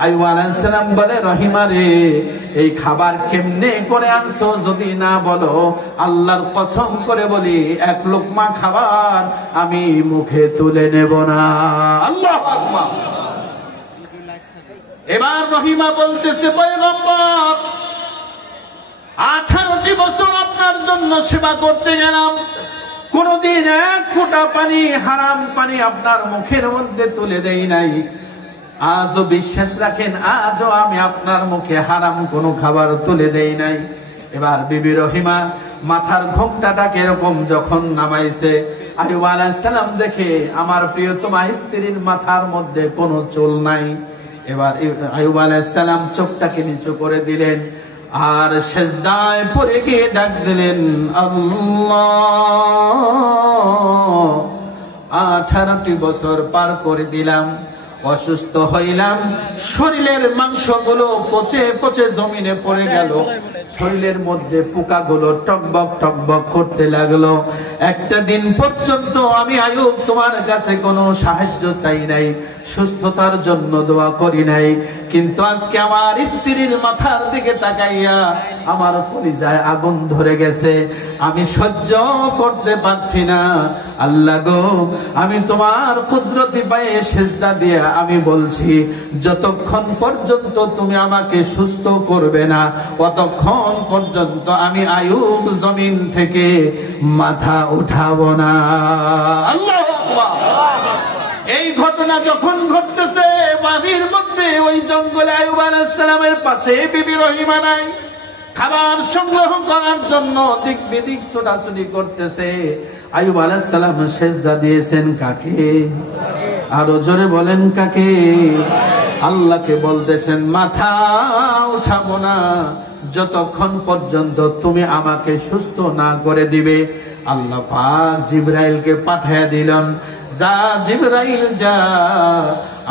আইয়ুব আলাইহিস সালাম বলে, রহিমা রে, এই খাবার কেমনে করে আনছো যদি না বলো, আল্লাহর কসম করে বলি এক লোকমা খাবার আমি মুখে তুলে নেব না। আল্লাহু আকবার। এবার রহিমা বলতেছে, পয়গম্বর, 18টি বছর আপনার জন্য সেবা করতে গেলাম, কোনদিন এক ফোঁটা পানি, হারাম পানি আপনার মুখের মধ্যে তুলে দেই নাই। আজও বিশ্বাস রাখেন, আজও আমি আপনার মুখে হারাম কোনো খাবার তুলে দেই নাই। এবার বিবি রহিমা মাথার ঘোমটাটাকে এরকম যখন নামাইছে, আইয়ুব আলাইহিস সালাম দেখে আমার প্রিয়তমা স্ত্রীর মাথার মধ্যে কোনো চুল নাই। এবার আইয়ুব আলাইহিস সালাম চোখটাকে নিচু করে দিলেন আর সিজদায় পড়ে গিয়ে ডাক দিলেন, আল্লাহ, 18টি বছর পার করে দিলাম, অসুস্থ হইলাম, শরীরের মাংসগুলো পচে পচে জমিনে পড়ে গেল, শরীরের মধ্যে পোকাগুলো টকবক টকবক করতে লাগলো। একটা দিন পর্যন্ত আমি আইয়ুব তোমার কাছে কোনো সাহায্য চাই নাই, সুস্থতার জন্য দোয়া করি নাই, কিন্তু আজকে আমার স্ত্রীর মাথার দিকে তাকাইয়া আমার কলিজায় আগুন ধরে গেছে, আমি সহ্য করতে পারছি না। আল্লাহ গো, আমি তোমার কুদরতি পায়ে সিজদা দিয়ে আমি বলছি, যতক্ষণ পর্যন্ত তুমি আমাকে সুস্থ করবে না, ততক্ষণ পর্যন্ত আমি আইয়ুব জমিন থেকে মাথা উঠাবো না। আল্লাহু আকবার। এই ঘটনা যখন ঘটতেছে, বাড়ির মধ্যে ওই জঙ্গলে আইয়ুব আলাইহিস সালামের পাশে বিবি রহিমা নাই, খাবার সংগ্রহ করার জন্য দিক বিদিক ছোটাছুটি করতেছে। আইয়ুব আলাইহিস সালাম সিজদা দিয়েছেন কাকে? আরো জোরে বলেন কাকে? আল্লাহকে বলতেছেন, মাথা উঠাবো না যতক্ষণ পর্যন্ত তুমি আমাকে সুস্থ না করে দিবে। আল্লাহ পাক জিবরাইলকে পাঠিয়ে দিলেন, যা জিবরাইল যা,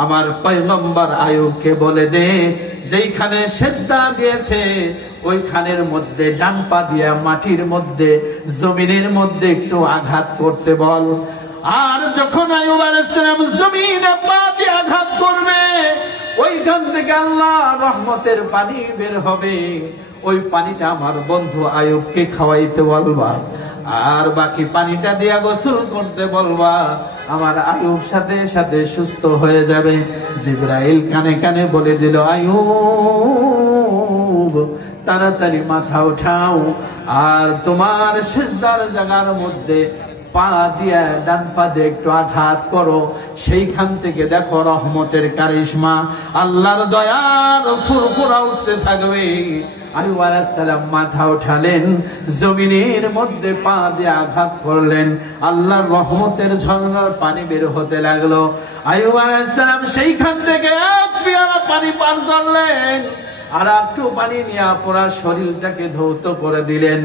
আমার পয়গম্বর আইয়ুবকে বলে দে, যেইখানে সিজদা দিয়েছে ওইখানের মধ্যে ডান পা দিয়ে মাটির মধ্যে, জমিনের মধ্যে একটু আঘাত করতে বল। আর যখন আইয়ুব আলাইহিস সালাম জমিনে পা দিয়ে আঘাত করবে, ওইখান থেকে আল্লাহ রহমতের পানি বের হবে, ওই পানিটা আমার বন্ধু আইয়ুবকে খাওয়াইতে বলবা, আর বাকি পানিটা দিয়া গোসল করতে বলবা, আমার আইয়ুব সাথে সাথে সুস্থ হয়ে যাবে। জিবরাইল কানে কানে বলে দিল, আইয়ুব, তাড়াতাড়ি মাথা উঠাও, আর তোমার সিজদার জায়গার মধ্যে পা দিয়া ডান পা দিয়ে একটু আঘাত করো, সেইখান থেকে দেখো রহমতের কারিশমা, আল্লাহর দয়ার ফুরফুরা উঠতে থাকবে। আইয়ুব আলাইহিস সালাম মাথা উঠালেন, জমিনের মধ্যে পা দিয়ে আঘাত করলেন, আল্লাহর রহমতের ঝর্ণার পানি বের হতে লাগলো। আইয়ুব আলাইহিস সালাম সেইখান থেকে এক পেয়ালা পানি পান করলেন, আর একটু পানি নিয়ে পুরা শরীরটাকে ধৌত করে দিলেন।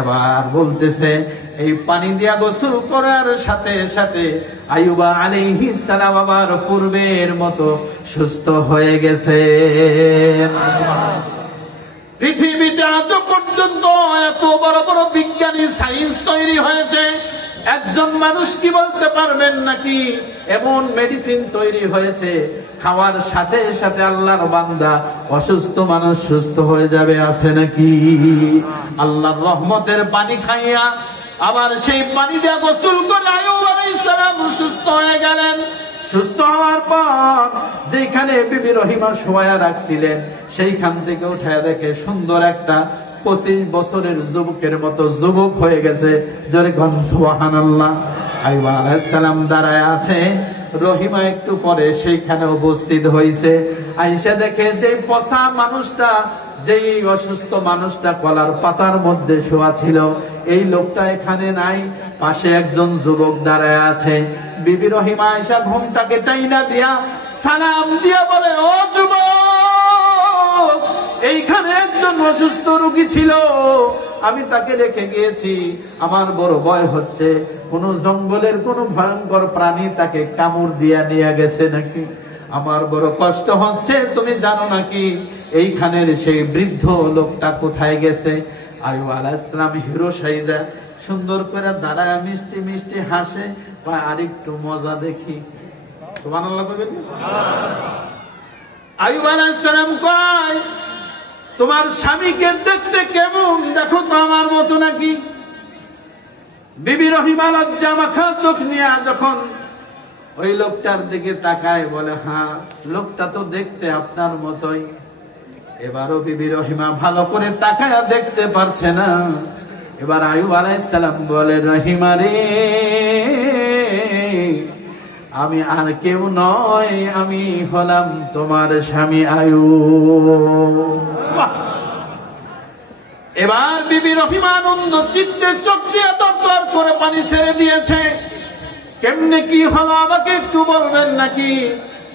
এবার বলতেছে, এই পানি দিয়া গোসল করার সাথে সাথে আইয়ুব আলাইহিস সালাম আবার পূর্বের মতো সুস্থ হয়ে গেছে। পৃথিবীতে আজ পর্যন্ত এত বড় বড় বিজ্ঞানী সায়েন্স তৈরি হয়েছে, একজন মানুষ কি বলতে পারবেন নাকি এমন মেডিসিন তৈরি হয়েছে, খাওয়ার সাথে সাথে আল্লাহর বান্দা অসুস্থ মানুষ সুস্থ হয়ে যাবে? আছে নাকি? আল্লাহর রহমতের পানি খাইয়া আবার সেই পানি দিয়ে গোসল করে আইয়ুব আলাইহিস সালাম সুস্থ হয়ে গেলেন। সুস্থ হওয়ার পর যেখানে বিবি রহিমা শোয়া রাখছিলেন, সেইখান থেকে উঠে দেখে সুন্দর একটা 25 বছরের যুবকের মতো যুবক হয়ে গেছে। জোরে কোন সুবহানাল্লাহ। আইয়ুব আলাইহিস সালাম দাঁড়ায় আছে, রহিমা একটু পরে সেইখানে উপস্থিত হয়েছে। আইসা দেখে যে পচা মানুষটা যেই অসুস্থ মানুষটা কলার পাতার মধ্যে শোয়া ছিল, এই লোকটা এখানে নাই, পাশে একজন যুবক দাঁড়ায় আছে। বিবি রহিমা আয়েশা ঘুমটাকে টাইনা দিয়া সালাম দিয়া বলে, ও যুবক, এইখানে একজন অসুস্থ রোগী ছিল, আমি তাকে রেখে গিয়েছি। আমার বড় ভয় হচ্ছে কোন জঙ্গলের কোন ভয়ঙ্কর প্রাণী তাকে কামড় দিয়া নিয়ে গেছে নাকি, আমার বড় কষ্ট হচ্ছে। তুমি জানো নাকি এইখানের সেই বৃদ্ধ লোকটা কোথায় গেছে? আয়ুব আলাইহিস সালাম হিরো সাইজা সুন্দর করে দাঁড়ায় মিষ্টি মিষ্টি হাসে, আরেকটু মজা দেখি। সুবহানাল্লাহ বলবেন। আয়ুব আলাইহিস সালাম কয়, তোমার স্বামীকে দেখতে কেমন, দেখো তো আমার মতো নাকি? বিবি রহিমা লজ্জা মাখা চোখ নিয়ে যখন ওই লোকটার দিকে তাকায়, বলে, হ্যাঁ, লোকটা তো দেখতে আপনার মতোই। এবারও বিবি রহিমা ভালো করে তাকায়া দেখতে পারছে না। এবার আয়ুব আলাইহিস সালাম বলে, রহিমা রে, আমি আর কেউ নয়, আমি হলাম তোমার স্বামী আয়ুব। এবার বিবি রহিমা আনন্দ চিত্তে চোখ দিয়ে দরদর করে পানি ছেড়ে দিয়েছে। কেমনে কি হলো আমাকে একটু বলবেন নাকি?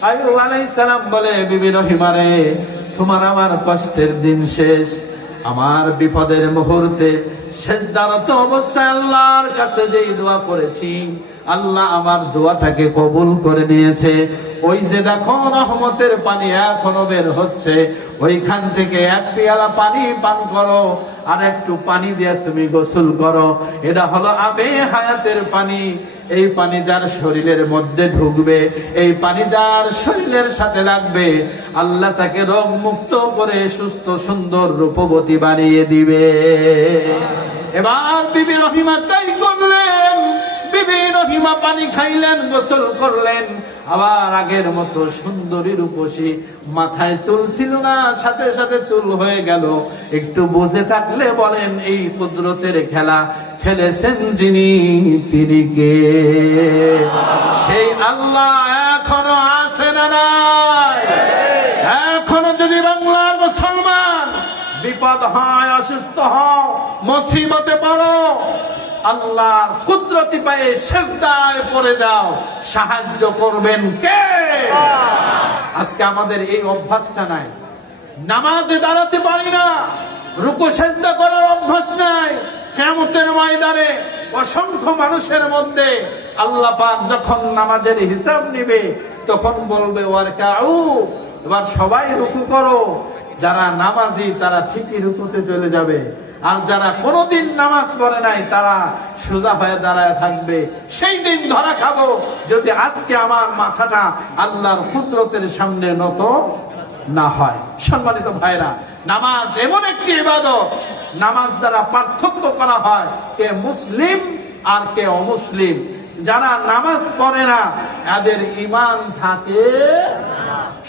আয়ুব আলাইহিস সালাম বলে, বিবি রহিমা রে, তোমার আমার কষ্টের দিন শেষ। আমার বিপদের মুহূর্তে সেজদারত অবস্থায় আল্লাহর কাছে যেই দোয়া করেছি, আল্লাহ আমার দোয়াটাকে কবুল করে নিয়েছে। ওই যে দেখো রহমতের পানি এখনো বের হচ্ছে, ওইখান থেকে এক পেয়ালা পানি পান করো, আর একটু পানি দিয়ে তুমি গোসল করো। এটা হলো আবে হায়াতের পানি। এই পানি যার শরীরের মধ্যে ঢুকবে, এই পানি যার শরীরের সাথে লাগবে, আল্লাহ তাকে রোগ মুক্ত করে সুস্থ সুন্দর রূপবতী বানিয়ে দিবে। এবার বিবি রহিমা তাই করলেন। বিবি রহিমা পানি খাইলেন, গোসল করলেন, আবার আগের মতো সুন্দরী রূপসী। মাথায় চুল ছিল না, সাথে সাথে চুল হয়ে গেল। একটু বুঝে থাকলে বলেন, এই কুদরতের খেলা খেলেছেন যিনি, তিনি কে? সেই আল্লাহ এখনো আছে না নাই? এখনো যদি বাংলার মুসলমান বিপদ হয়, অসুস্থ হও, মুসিবতে পড়ো, আল্লাহর কুদরতি পায়ে সেজদায় পড়ে যাও, সাহায্য করবেন কে? আজকে আমাদের এই অভ্যাসটা নাই। নামাজে দাঁড়াতে পারি না, রুকু সেজদা করার অভ্যাস নাই। কিয়ামতের ময়দানে অসংখ্য মানুষের মধ্যে আল্লাহ পাক যখন নামাজের হিসাব নিবে, তখন বলবে, ওয়ারকাউ, এবার সবাই রুকু করো। যারা নামাজি তারা ঠিকই রুকুতে চলে যাবে, আর যারা কোনদিন নামাজ পড়ে নাই তারা সোজা হয়ে দাঁড়ায় থাকবে। সেই দিন ধরা খাবো যদি আজকে আমার মাথাটা আল্লাহর কুদরতের সামনে নত না হয়। সম্মানিত ভাইরা, নামাজ এমন একটি ইবাদত, নামাজ দ্বারা পার্থক্য করা হয় কে মুসলিম আর কে অমুসলিম। যারা নামাজ পড়ে না এদের ঈমান থাকে।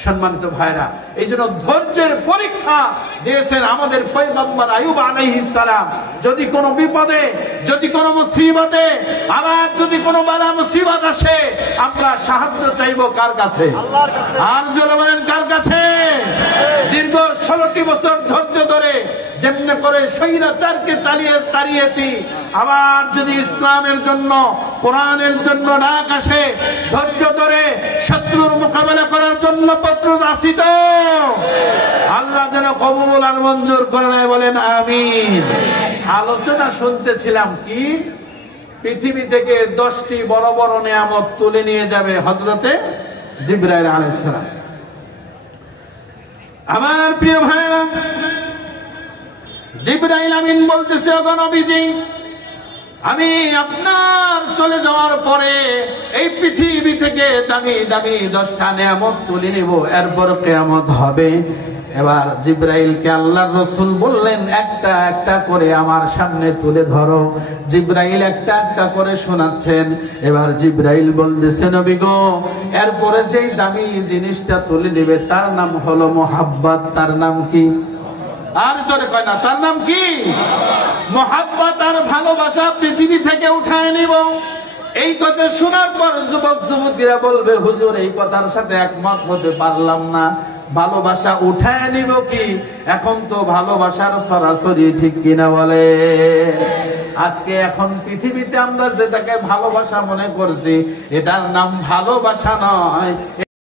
সম্মানিত ভাইরা, এই জন্য ধৈর্যের পরীক্ষা দিয়েছেন আমাদের পয়গম্বর আইয়ুব আলাইহিস সালাম। যদি কোনো বিপদে, যদি কোনো মুসিবতে, আবার যদি কোনো বালা মুসিবত আসে, আমরা সাহায্য চাইবো কার কাছে? আল্লাহর কাছে। আর জোরে বলেন, কার কাছে? দীর্ঘ 16টি বছর ধৈর্য ধরে যেমনে করে স্বৈরাচারকে তাড়িয়েছি, আবার যদি ইসলামের জন্য, কোরআনের জন্য ডাক আসে, ধৈর্য ধরে শত্রুর মোকাবেলা করার জন্য প্রস্তুত আছি তো? আল্লাহ যেন কবুল আর মঞ্জুর করে নেয়, বলেন আমিন। আলোচনা শুনতেছিলাম কি, পৃথিবী থেকে 10টি বড় বড় নিয়ামত তুলে নিয়ে যাবে হযরতে জিবরাইল আলাইহিস সালাম। আমার প্রিয় ভাইরা, জিবরাইল আমিন বলতেছে, ওগো নবীজি, আমি আপনার চলে যাওয়ার পরে এই পৃথিবী থেকে দামি দামি 10টা নিয়ামত তুলে নিব, এরপর কিয়ামত হবে। এবার জিবরাইলকে আল্লাহর রাসূল বললেন, একটা একটা করে আমার সামনে তুলে ধরো। জিবরাইল একটা একটা করে শোনাচ্ছেন। এবার জিবরাইল বলতেছে, নবী গো, এরপরে যেই দামি জিনিসটা তুলে নেবে তার নাম হলো মুহাব্বত। তার নাম কি? আর জোরে কয় না, তার নাম কি? মুহাব্বত আর ভালোবাসা পৃথিবী থেকে উঠায় নিব। এই কথা শোনার পর যুবক যুবতীরা বলবে, হুজুর, এই কথার সাথে একমত হতে পারলাম না। ভালোবাসা উঠায় নিব কি? এখন তো ভালোবাসার সরাসরি, ঠিক কিনা বলে? আজকে এখন পৃথিবীতে আমরা যেটাকে ভালোবাসা মনে করছি, এটার নাম ভালোবাসা নয়।